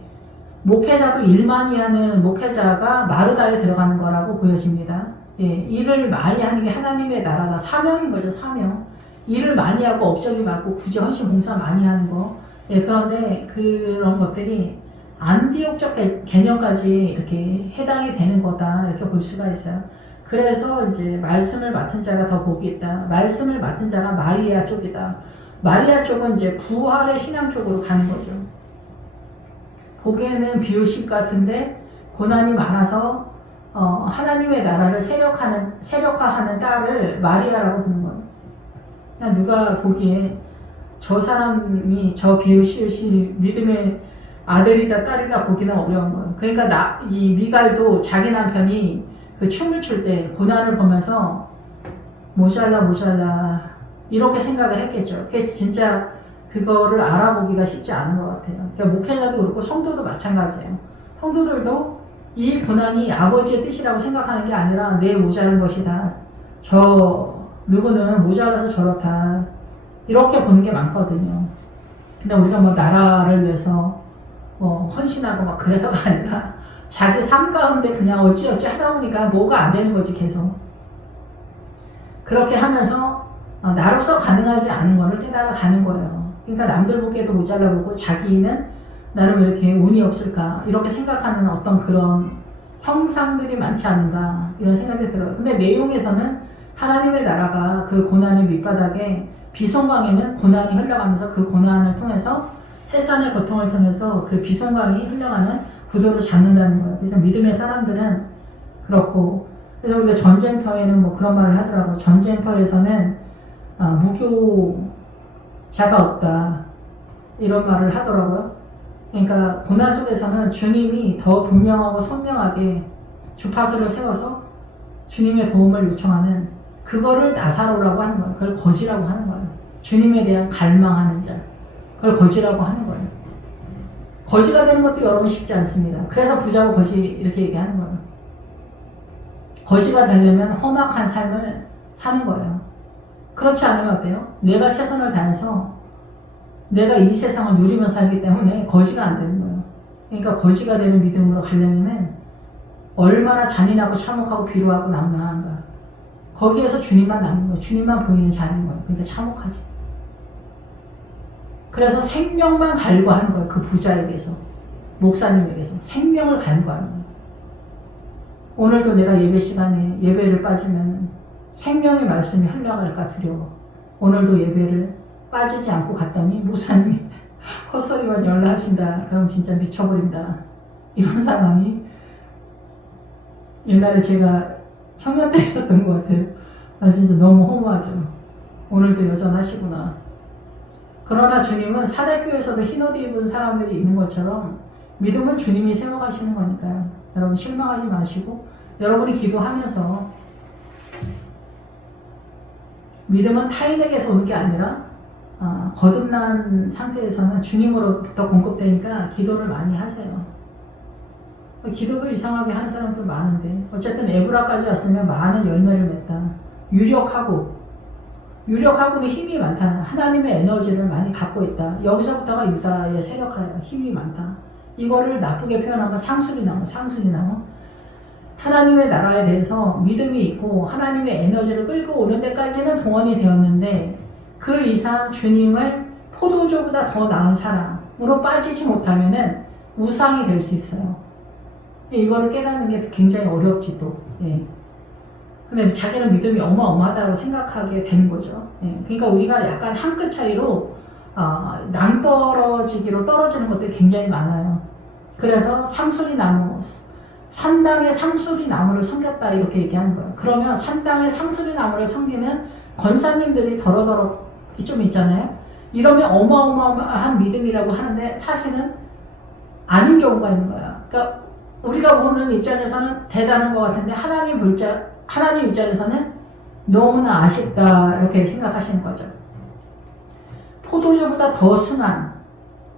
목회자도 일 많이 하는 목회자가 마르다에 들어가는 거라고 보여집니다. 예, 일을 많이 하는 게 하나님의 나라다. 사명인 거죠, 사명. 일을 많이 하고 업적이 많고 굳이 헌신 봉사 많이 하는 거. 예, 그런데 그런 것들이 안디옥적 개념까지 이렇게 해당이 되는 거다, 이렇게 볼 수가 있어요. 그래서 이제 말씀을 맡은 자가 더 복이 있다. 말씀을 맡은 자가 마리아 쪽이다. 마리아 쪽은 이제 부활의 신앙 쪽으로 가는 거죠. 보기에는 비유식 같은데 고난이 많아서 하나님의 나라를 세력화하는 딸을 마리아라고 부르는 거예요. 그냥 누가 보기에 저 사람이 저 비유식이 믿음의 아들이다 딸이다 보기는 어려운 거예요. 그러니까 이 미갈도 자기 남편이 그 춤을 출 때 고난을 보면서 모샬라 이렇게 생각을 했겠죠. 그게 진짜 그거를 알아보기가 쉽지 않은 것 같아요. 그러니까 목회자도 그렇고 성도도 마찬가지예요. 성도들도 이 고난이 아버지의 뜻이라고 생각하는 게 아니라 내 모자란 것이다. 저 누구는 모자라서 저렇다. 이렇게 보는 게 많거든요. 근데 우리가 뭐 나라를 위해서 헌신하고 막 그래서가 아니라 자기 삶 가운데 그냥 어찌어찌 하다 보니까 뭐가 안 되는 거지, 계속. 그렇게 하면서 나로서 가능하지 않은 거를 깨달아 가는 거예요. 그러니까 남들 보기에도 모자라 보고 자기는 나름 이렇게 운이 없을까 이렇게 생각하는 어떤 그런 형상들이 많지 않은가 이런 생각이 들어요. 근데 내용에서는 하나님의 나라가 그 고난의 밑바닥에 비송강에는 고난이 흘러가면서 그 고난을 통해서 해산의 고통을 통해서 그 비송강이 흘러가는 구도를 잡는다는 거예요. 그래서 믿음의 사람들은 그렇고, 그래서 우리가 전쟁터에는 뭐 그런 말을 하더라고요. 전쟁터에서는 무교자가 없다 이런 말을 하더라고요. 그러니까 고난 속에서는 주님이 더 분명하고 선명하게 주파수를 세워서 주님의 도움을 요청하는 그거를 나사로라고 하는 거예요. 그걸 거지라고 하는 거예요. 주님에 대한 갈망하는 자, 그걸 거지라고 하는 거예요. 거지가 되는 것도 여러분 쉽지 않습니다. 그래서 부자고 거지 이렇게 얘기하는 거예요. 거지가 되려면 험악한 삶을 사는 거예요. 그렇지 않으면 어때요? 내가 최선을 다해서 내가 이 세상을 누리며 살기 때문에 거지가 안 되는 거예요. 그러니까 거지가 되는 믿음으로 가려면은 얼마나 잔인하고 참혹하고 비루하고 난무한가. 거기에서 주님만 남는 거예요. 주님만 보이는 자리인 거예요. 그러니까 참혹하지. 그래서 생명만 갈구하는 거예요. 그 부자에게서, 목사님에게서 생명을 갈구하는 거예요. 오늘도 내가 예배 시간에 예배를 빠지면 생명의 말씀이 흘러갈까 두려워. 오늘도 예배를 빠지지 않고 갔더니 목사님이 헛소리만 연락하신다. 그럼 진짜 미쳐버린다. 이런 상황이 옛날에 제가 청년 때 있었던 것 같아요. 진짜 너무 허무하죠. 오늘도 여전하시구나. 그러나 주님은 사대교회에서도 흰옷 입은 사람들이 있는 것처럼 믿음은 주님이 세워가시는 거니까요. 여러분 실망하지 마시고 여러분이 기도하면서 믿음은 타인에게서 오는 게 아니라 거듭난 상태에서는 주님으로부터 공급되니까 기도를 많이 하세요. 기도도 이상하게 하는 사람도 많은데 어쨌든 에브라까지 왔으면 많은 열매를 맺다. 유력하고는 힘이 많다. 하나님의 에너지를 많이 갖고 있다. 여기서부터가 유다의 세력화예요. 힘이 많다. 이거를 나쁘게 표현하면 상술이나무. 하나님의 나라에 대해서 믿음이 있고 하나님의 에너지를 끌고 오는 데까지는 동원이 되었는데 그 이상 주님을 포도주보다 더 나은 사랑으로 빠지지 못하면은 우상이 될 수 있어요. 이거를 깨닫는 게 굉장히 어렵지 또. 예. 근데 자기는 믿음이 어마어마하다고 생각하게 되는 거죠. 예. 그러니까 우리가 약간 한 끗 차이로 낭떠러지기로 떨어지는 것들이 굉장히 많아요. 그래서 상수리 나무, 산당의 상수리 나무를 섬겼다 이렇게 얘기하는 거예요. 그러면 산당의 상수리 나무를 섬기는 권사님들이 더러더러 좀 있잖아요. 이러면 어마어마한 믿음이라고 하는데 사실은 아닌 경우가 있는 거예요. 그러니까 우리가 보는 입장에서는 대단한 것 같은데 하나님 입장에서는 너무나 아쉽다 이렇게 생각하시는 거죠. 포도주보다 더 순한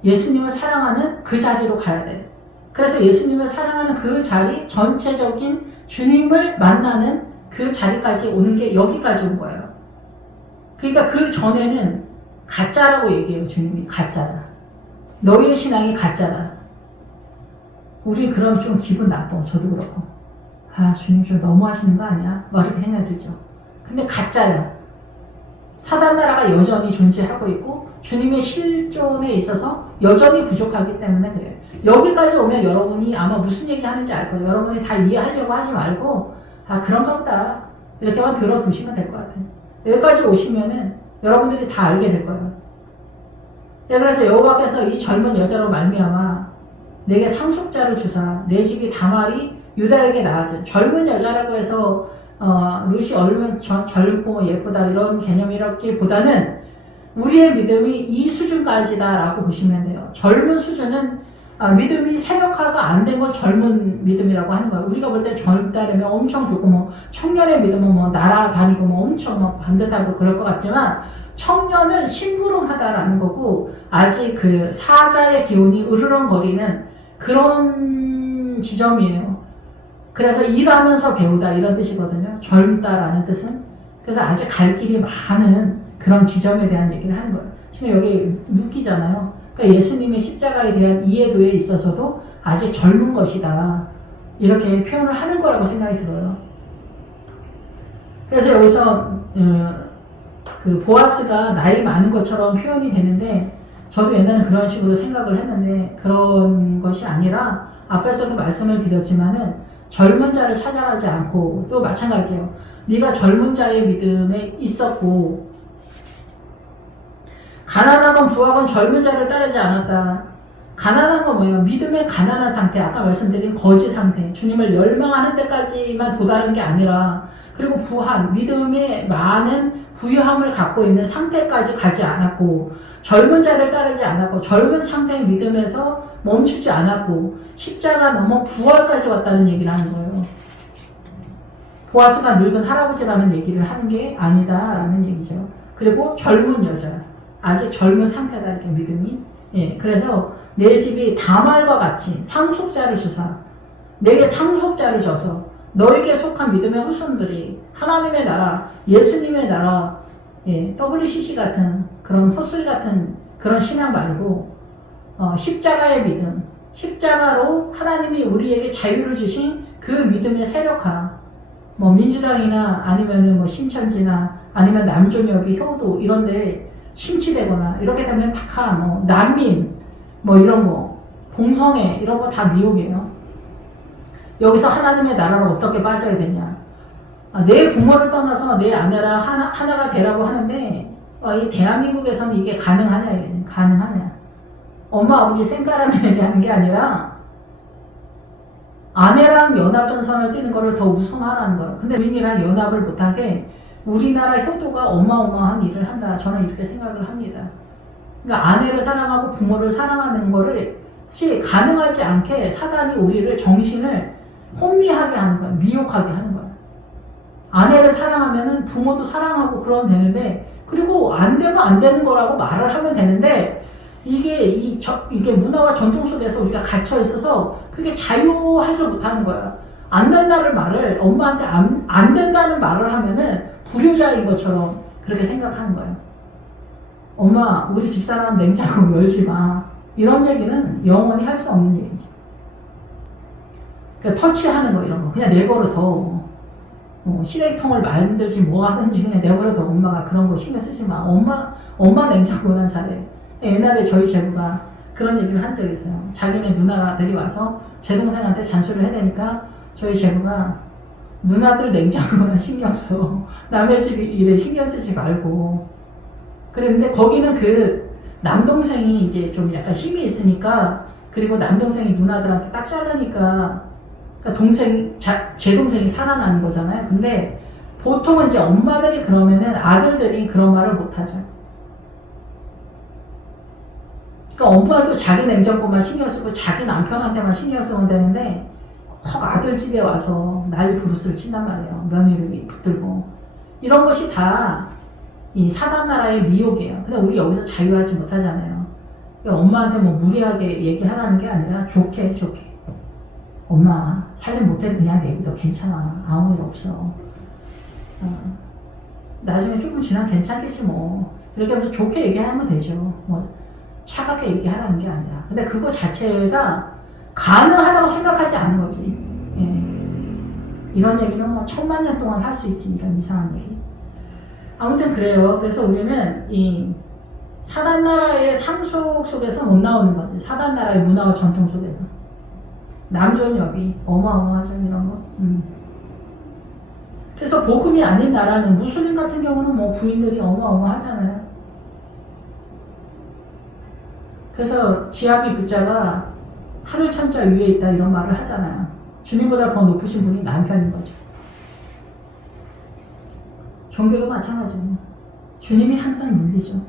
예수님을 사랑하는 그 자리로 가야 돼. 그래서 예수님을 사랑하는 그 자리, 전체적인 주님을 만나는 그 자리까지 오는 게 여기까지 온 거예요. 그러니까 그 전에는 가짜라고 얘기해요. 주님이 가짜다. 너희의 신앙이 가짜다. 우리 그럼 좀 기분 나빠. 저도 그렇고. 주님 좀 너무 하시는 거 아니야? 막 이렇게 생각이 들죠. 근데 가짜야. 사단 나라가 여전히 존재하고 있고 주님의 실존에 있어서 여전히 부족하기 때문에 그래요. 여기까지 오면 여러분이 아마 무슨 얘기 하는지 알 거예요. 여러분이 다 이해하려고 하지 말고 그런가 보다 이렇게만 들어두시면 될 것 같아요. 여기까지 오시면은 여러분들이 다 알게 될 거예요. 그래서 여호와께서 이 젊은 여자로 말미암아 내게 상속자를 주사 내 집이 다말이 유다에게 낳아준 젊은 여자라고 해서 룻이 얼마나 젊고 예쁘다 이런 개념이라기보다는 우리의 믿음이 이 수준까지다 라고 보시면 돼요. 젊은 수준은 믿음이 세력화가 안 된 걸 젊은 믿음이라고 하는 거예요. 우리가 볼 때 젊다라면 엄청 좋고 뭐 청년의 믿음은 뭐 날아다니고 뭐 엄청 뭐 반듯하고 그럴 것 같지만 청년은 심부름하다라는 거고 아직 그 사자의 기운이 으르렁거리는 그런 지점이에요. 그래서 일하면서 배우다 이런 뜻이거든요. 젊다라는 뜻은. 그래서 아직 갈 길이 많은 그런 지점에 대한 얘기를 하는 거예요. 지금 여기 룻이잖아요. 그러니까 예수님의 십자가에 대한 이해도에 있어서도 아직 젊은 것이다. 이렇게 표현을 하는 거라고 생각이 들어요. 그래서 여기서 그 보아스가 나이 많은 것처럼 표현이 되는데 저도 옛날에 그런 식으로 생각을 했는데 그런 것이 아니라 앞에서도 말씀을 드렸지만은 젊은 자를 찾아가지 않고 또 마찬가지예요. 네가 젊은 자의 믿음에 있었고 가난하건 부하건 젊은 자를 따르지 않았다. 가난한 건 뭐예요? 믿음의 가난한 상태, 아까 말씀드린 거지 상태, 주님을 열망하는 데까지만 도달한 게 아니라 그리고 부한, 믿음의 많은 부유함을 갖고 있는 상태까지 가지 않았고 젊은 자를 따르지 않았고 젊은 상태의 믿음에서 멈추지 않았고 십자가 넘어 부활까지 왔다는 얘기를 하는 거예요. 보아스가 늙은 할아버지라는 얘기를 하는 게 아니다라는 얘기죠. 그리고 젊은 여자, 아직 젊은 상태다 이렇게 믿음이. 예, 그래서 내 집이 다말과 같이 상속자를 주사 내게 상속자를 줘서 너에게 속한 믿음의 후손들이 하나님의 나라, 예수님의 나라, 예, WCC 같은 그런 헛소리 같은 그런 신앙 말고 십자가의 믿음, 십자가로 하나님이 우리에게 자유를 주신 그 믿음의 세력화, 뭐 민주당이나 아니면은 뭐 신천지나 아니면 남존여비, 효도 이런데 심취되거나 이렇게 되면 다 뭐 난민 뭐 이런 거, 동성애 이런 거 다 미혹이에요. 여기서 하나님의 나라로 어떻게 빠져야 되냐? 내 부모를 떠나서 내 아내랑 하나가 되라고 하는데 이 대한민국에서는 이게 가능하냐? 가능하냐? 엄마 아버지 쌩까라는 얘기하는 게 아니라 아내랑 연합전선을 띄는 거를 더 우선하라는 거예요. 근데 우리랑 연합을 못하게 우리나라 효도가 어마어마한 일을 한다. 저는 이렇게 생각을 합니다. 그러니까 아내를 사랑하고 부모를 사랑하는 거를 가능하지 않게 사단이 우리를 정신을 혼미하게 하는 거예요. 미혹하게 하는 거예요. 아내를 사랑하면은 부모도 사랑하고 그러면 되는데 그리고 안 되면 안 되는 거라고 말을 하면 되는데 이게 문화와 전통 속에서 우리가 갇혀 있어서 그게 자유하지 못하는 거야. 안 된다는 말을 엄마한테 안 된다는 말을 하면은 불효자인 것처럼 그렇게 생각하는 거예요. 엄마, 우리 집사람 냉장고 열지 마. 이런 얘기는 영원히 할 수 없는 얘기죠. 그러니까 터치하는 거 이런 거 그냥 내버려둬. 시래기통을 만들지 뭐 하든지 그냥 내버려둬. 엄마가 그런 거 신경 쓰지 마. 엄마 냉장고는 잘해. 옛날에 저희 제부가 그런 얘기를 한 적이 있어요. 자기네 누나들이 와서 제 동생한테 잔소리를 해대니까 저희 제부가 누나들 냉장고는 신경 써. 남의 집 일에 신경 쓰지 말고. 그런데 거기는 그 남동생이 이제 좀 약간 힘이 있으니까 그리고 남동생이 누나들한테 딱 잘라니까 그러니까 제 동생이 살아나는 거잖아요. 근데 보통은 이제 엄마들이 그러면은 아들들이 그런 말을 못하죠. 그러니까 엄마도 자기 냉장고만 신경 쓰고 자기 남편한테만 신경 쓰면 되는데 아들 집에 와서 난리 부르스를 친단 말이에요. 며느리 붙들고. 이런 것이 다 이 사단 나라의 미혹이에요. 근데 우리 여기서 자유하지 못하잖아요. 그러니까 엄마한테 뭐 무리하게 얘기하라는 게 아니라 좋게. 엄마 살림 못해도 그냥 내비둬. 괜찮아. 아무 일 없어. 나중에 조금 지나면 괜찮겠지 뭐. 이렇게 하면서 좋게 얘기하면 되죠. 뭐 차갑게 얘기하라는 게 아니라. 근데 그거 자체가 가능하다고 생각하지 않는 거지. 예. 이런 얘기는 뭐 1000만 년 동안 할 수 있지. 이런 이상한 얘기. 아무튼 그래요. 그래서 우리는 이 사단 나라의 상속 속에서 못 나오는 거지. 사단 나라의 문화와 전통 속에서. 남존여비 어마어마하죠. 이런 거. 그래서 복음이 아닌 나라는 무슬림 같은 경우는 뭐 부인들이 어마어마하잖아요. 그래서 지아비 부자가 하늘 천자 위에 있다 이런 말을 하잖아요. 주님보다 더 높으신 분이 남편인 거죠. 종교도 마찬가지고 주님이 항상 밀리죠.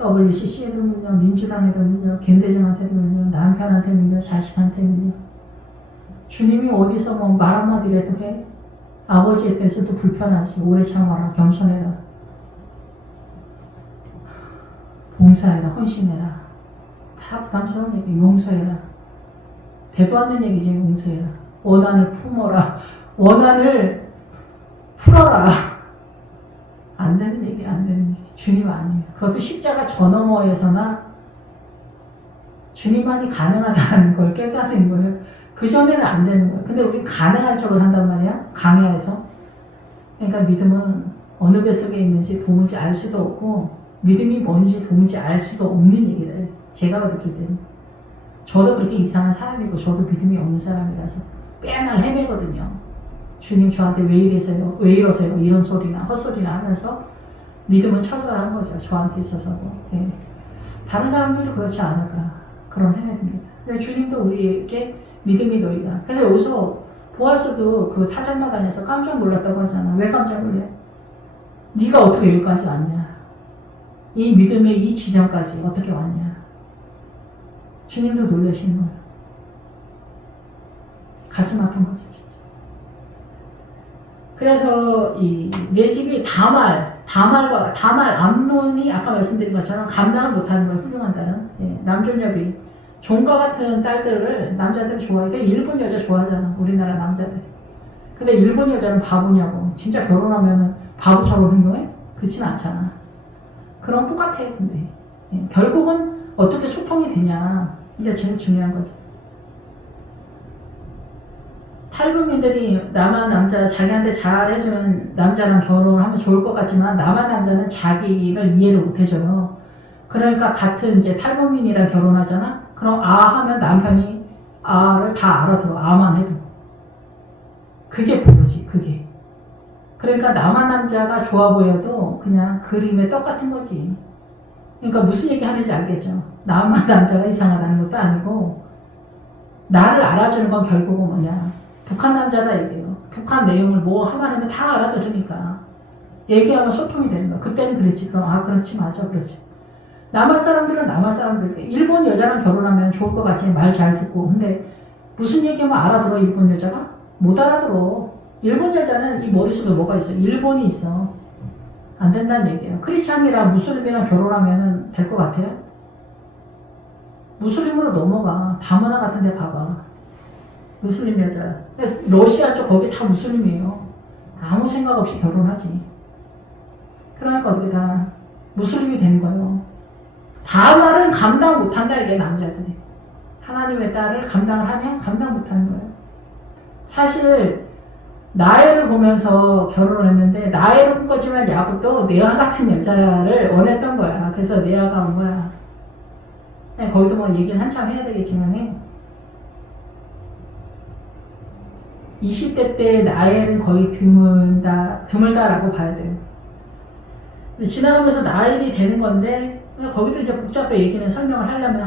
WCC에도 밀려, 민주당에도 밀려, 김대중한테도 밀려, 남편한테 밀려, 자식한테 밀려. 주님이 어디서 뭐 말 한마디라도 해? 아버지에 대해서도 불편하지. 오래 참아라, 겸손해라, 봉사해라, 헌신해라. 다 부담스러운 얘기. 용서해라. 대도 않는 얘기지. 용서해라. 원한을 품어라. 원한을 풀어라. 안 되는 얘기, 안 되는 얘기. 주님 아니에요. 그것도 십자가 저 너머에서나 주님만이 가능하다는 걸 깨닫는 거예요. 그 전에는 안 되는 거예요. 근데 우리 가능한 척을 한단 말이야. 강야에서. 그러니까 믿음은 어느 배 속에 있는지 도무지 알 수도 없고 믿음이 뭔지 도무지 알 수도 없는 얘기를 제가 느낄 때는 저도 그렇게 이상한 사람이고 저도 믿음이 없는 사람이라서 맨날 헤매거든요. 주님 저한테 왜 이러세요? 왜 이러세요? 이런 소리나 헛소리나 하면서 믿음은 처절한 거죠. 저한테 있어서도. 예. 다른 사람들도 그렇지 않을까 그런 생각이 듭니다. 주님도 우리에게 믿음이 너희다. 그래서 여기서 보아스도 그 타작마당에서 깜짝 놀랐다고 하잖아. 왜 깜짝 놀래? 네가 어떻게 여기까지 왔냐? 이 믿음의 이 지점까지 어떻게 왔냐? 주님도 놀라시는 거예요. 가슴 아픈 거죠, 진짜. 그래서 내 집이 다말 암논이 아까 말씀드린 것처럼 감당을 못하는 거예요. 훌륭한 딸은. 예, 남존여비 종과 같은 딸들을 남자들이 좋아해. 그러니까 일본 여자 좋아하잖아. 우리나라 남자들. 근데 일본 여자는 바보냐고. 진짜 결혼하면 바보처럼 행동해? 그렇진 않잖아. 그럼 똑같아. 근데 예, 결국은 어떻게 소통이 되냐. 이게 제일 중요한 거죠. 탈북민들이 남한 남자, 자기한테 잘해주는 남자랑 결혼을 하면 좋을 것 같지만 남한 남자는 자기를 이해를 못 해줘요. 그러니까 같은 이제 탈북민이랑 결혼하잖아? 그럼 하면 남편이 를 다 알아들어. 만 해도. 그게 부부지, 그게. 그러니까 남한 남자가 좋아 보여도 그냥 그림의 떡 같은 거지. 그러니까 무슨 얘기 하는지 알겠죠? 남한 남자가 이상하다는 것도 아니고 나를 알아주는 건 결국은 뭐냐? 북한 남자다 얘기해요. 북한 내용을 뭐 하면 다 알아들으니까 얘기하면 소통이 되는 거야. 그때는 그랬지. 그럼 그렇지 맞아 그렇지. 남한 사람들은 남한 사람들. 일본 여자랑 결혼하면 좋을 것 같지. 말 잘 듣고. 근데 무슨 얘기하면 알아들어 일본 여자가? 못 알아들어. 일본 여자는 이 머릿속에 뭐가 있어? 일본이 있어. 안 된다는 얘기예요. 크리스찬이랑 무슬림이랑 결혼하면 될 것 같아요? 무슬림으로 넘어가. 다문화 같은 데 봐봐. 무슬림 여자. 러시아 쪽 거기 다 무슬림이에요. 아무 생각 없이 결혼하지. 그러니까 어떻게 다 무슬림이 되는 거예요. 다말은 감당 못한다 이게 남자들이. 하나님의 딸을 감당을 하냐? 감당 못하는 거예요. 사실 나애를 보면서 결혼을 했는데 나애를 꿈꿨지만 야곱도 네아 같은 여자를 원했던 거야. 그래서 네아가 온 거야. 거기도 뭐 얘기는 한참 해야 되겠지만 20대 때 나엘은 거의 드물다라고 봐야 돼요. 지나가면서 나엘이 되는 건데 거기도 이제 복잡해 얘기는 설명을 하려면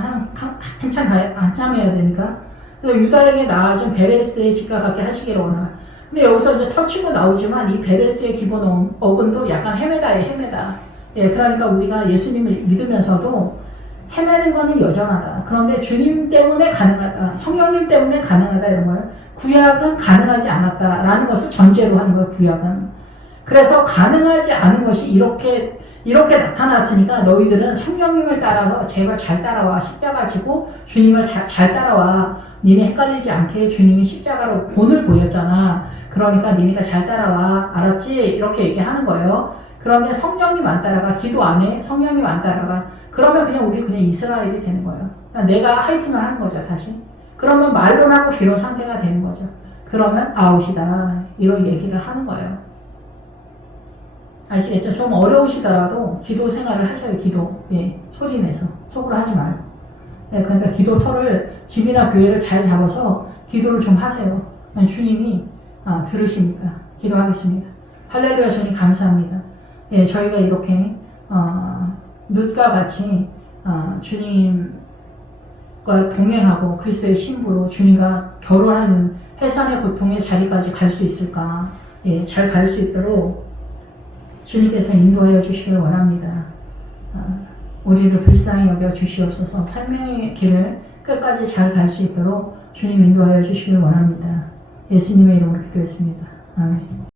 한참 해야 되니까. 그래서 유다에게 낳아준 베레스의 집과 같게 하시기를 원하. 근데 여기서 이제 터치고 나오지만 이 베레스의 기본 어근도 약간 헤매다. 예, 그러니까 우리가 예수님을 믿으면서도 헤매는 거는 여전하다. 그런데 주님 때문에 가능하다. 성령님 때문에 가능하다 이런 거예요. 구약은 가능하지 않았다라는 것을 전제로 하는 거예요. 구약은. 그래서 가능하지 않은 것이 이렇게 나타났으니까 너희들은 성령님을 따라서 제발 잘 따라와. 십자가 지고 주님을 잘 따라와. 니네 헷갈리지 않게 주님이 십자가로 본을 보였잖아. 그러니까 니네가 잘 따라와. 알았지? 이렇게 얘기하는 거예요. 그런데 성령님 안 따라가. 기도 안 해. 성령님 안 따라가. 그러면 우리 그냥 이스라엘이 되는 거예요. 그러니까 내가 하이팅을 하는 거죠, 다시. 그러면 말로나고 비로 상대가 되는 거죠. 그러면 아웃이다. 이런 얘기를 하는 거예요. 아시겠죠? 좀 어려우시더라도 기도 생활을 하셔요, 기도. 예, 소리 내서. 속으로 하지 말고. 예, 그러니까 기도 터를 집이나 교회를 잘 잡아서 기도를 좀 하세요. 주님이 들으시니까 기도하겠습니다. 할렐루야 주님 감사합니다. 예, 저희가 이렇게 룻과 같이 주님과 동행하고 그리스도의 신부로 주님과 결혼하는 해산의 고통의 자리까지 갈 수 있을까? 예, 잘 갈 수 있도록 주님께서 인도하여 주시길 원합니다. 우리를 불쌍히 여겨 주시옵소서. 삶의 길을 끝까지 잘 갈 수 있도록 주님 인도하여 주시길 원합니다. 예수님의 이름으로 기도했습니다. 아멘.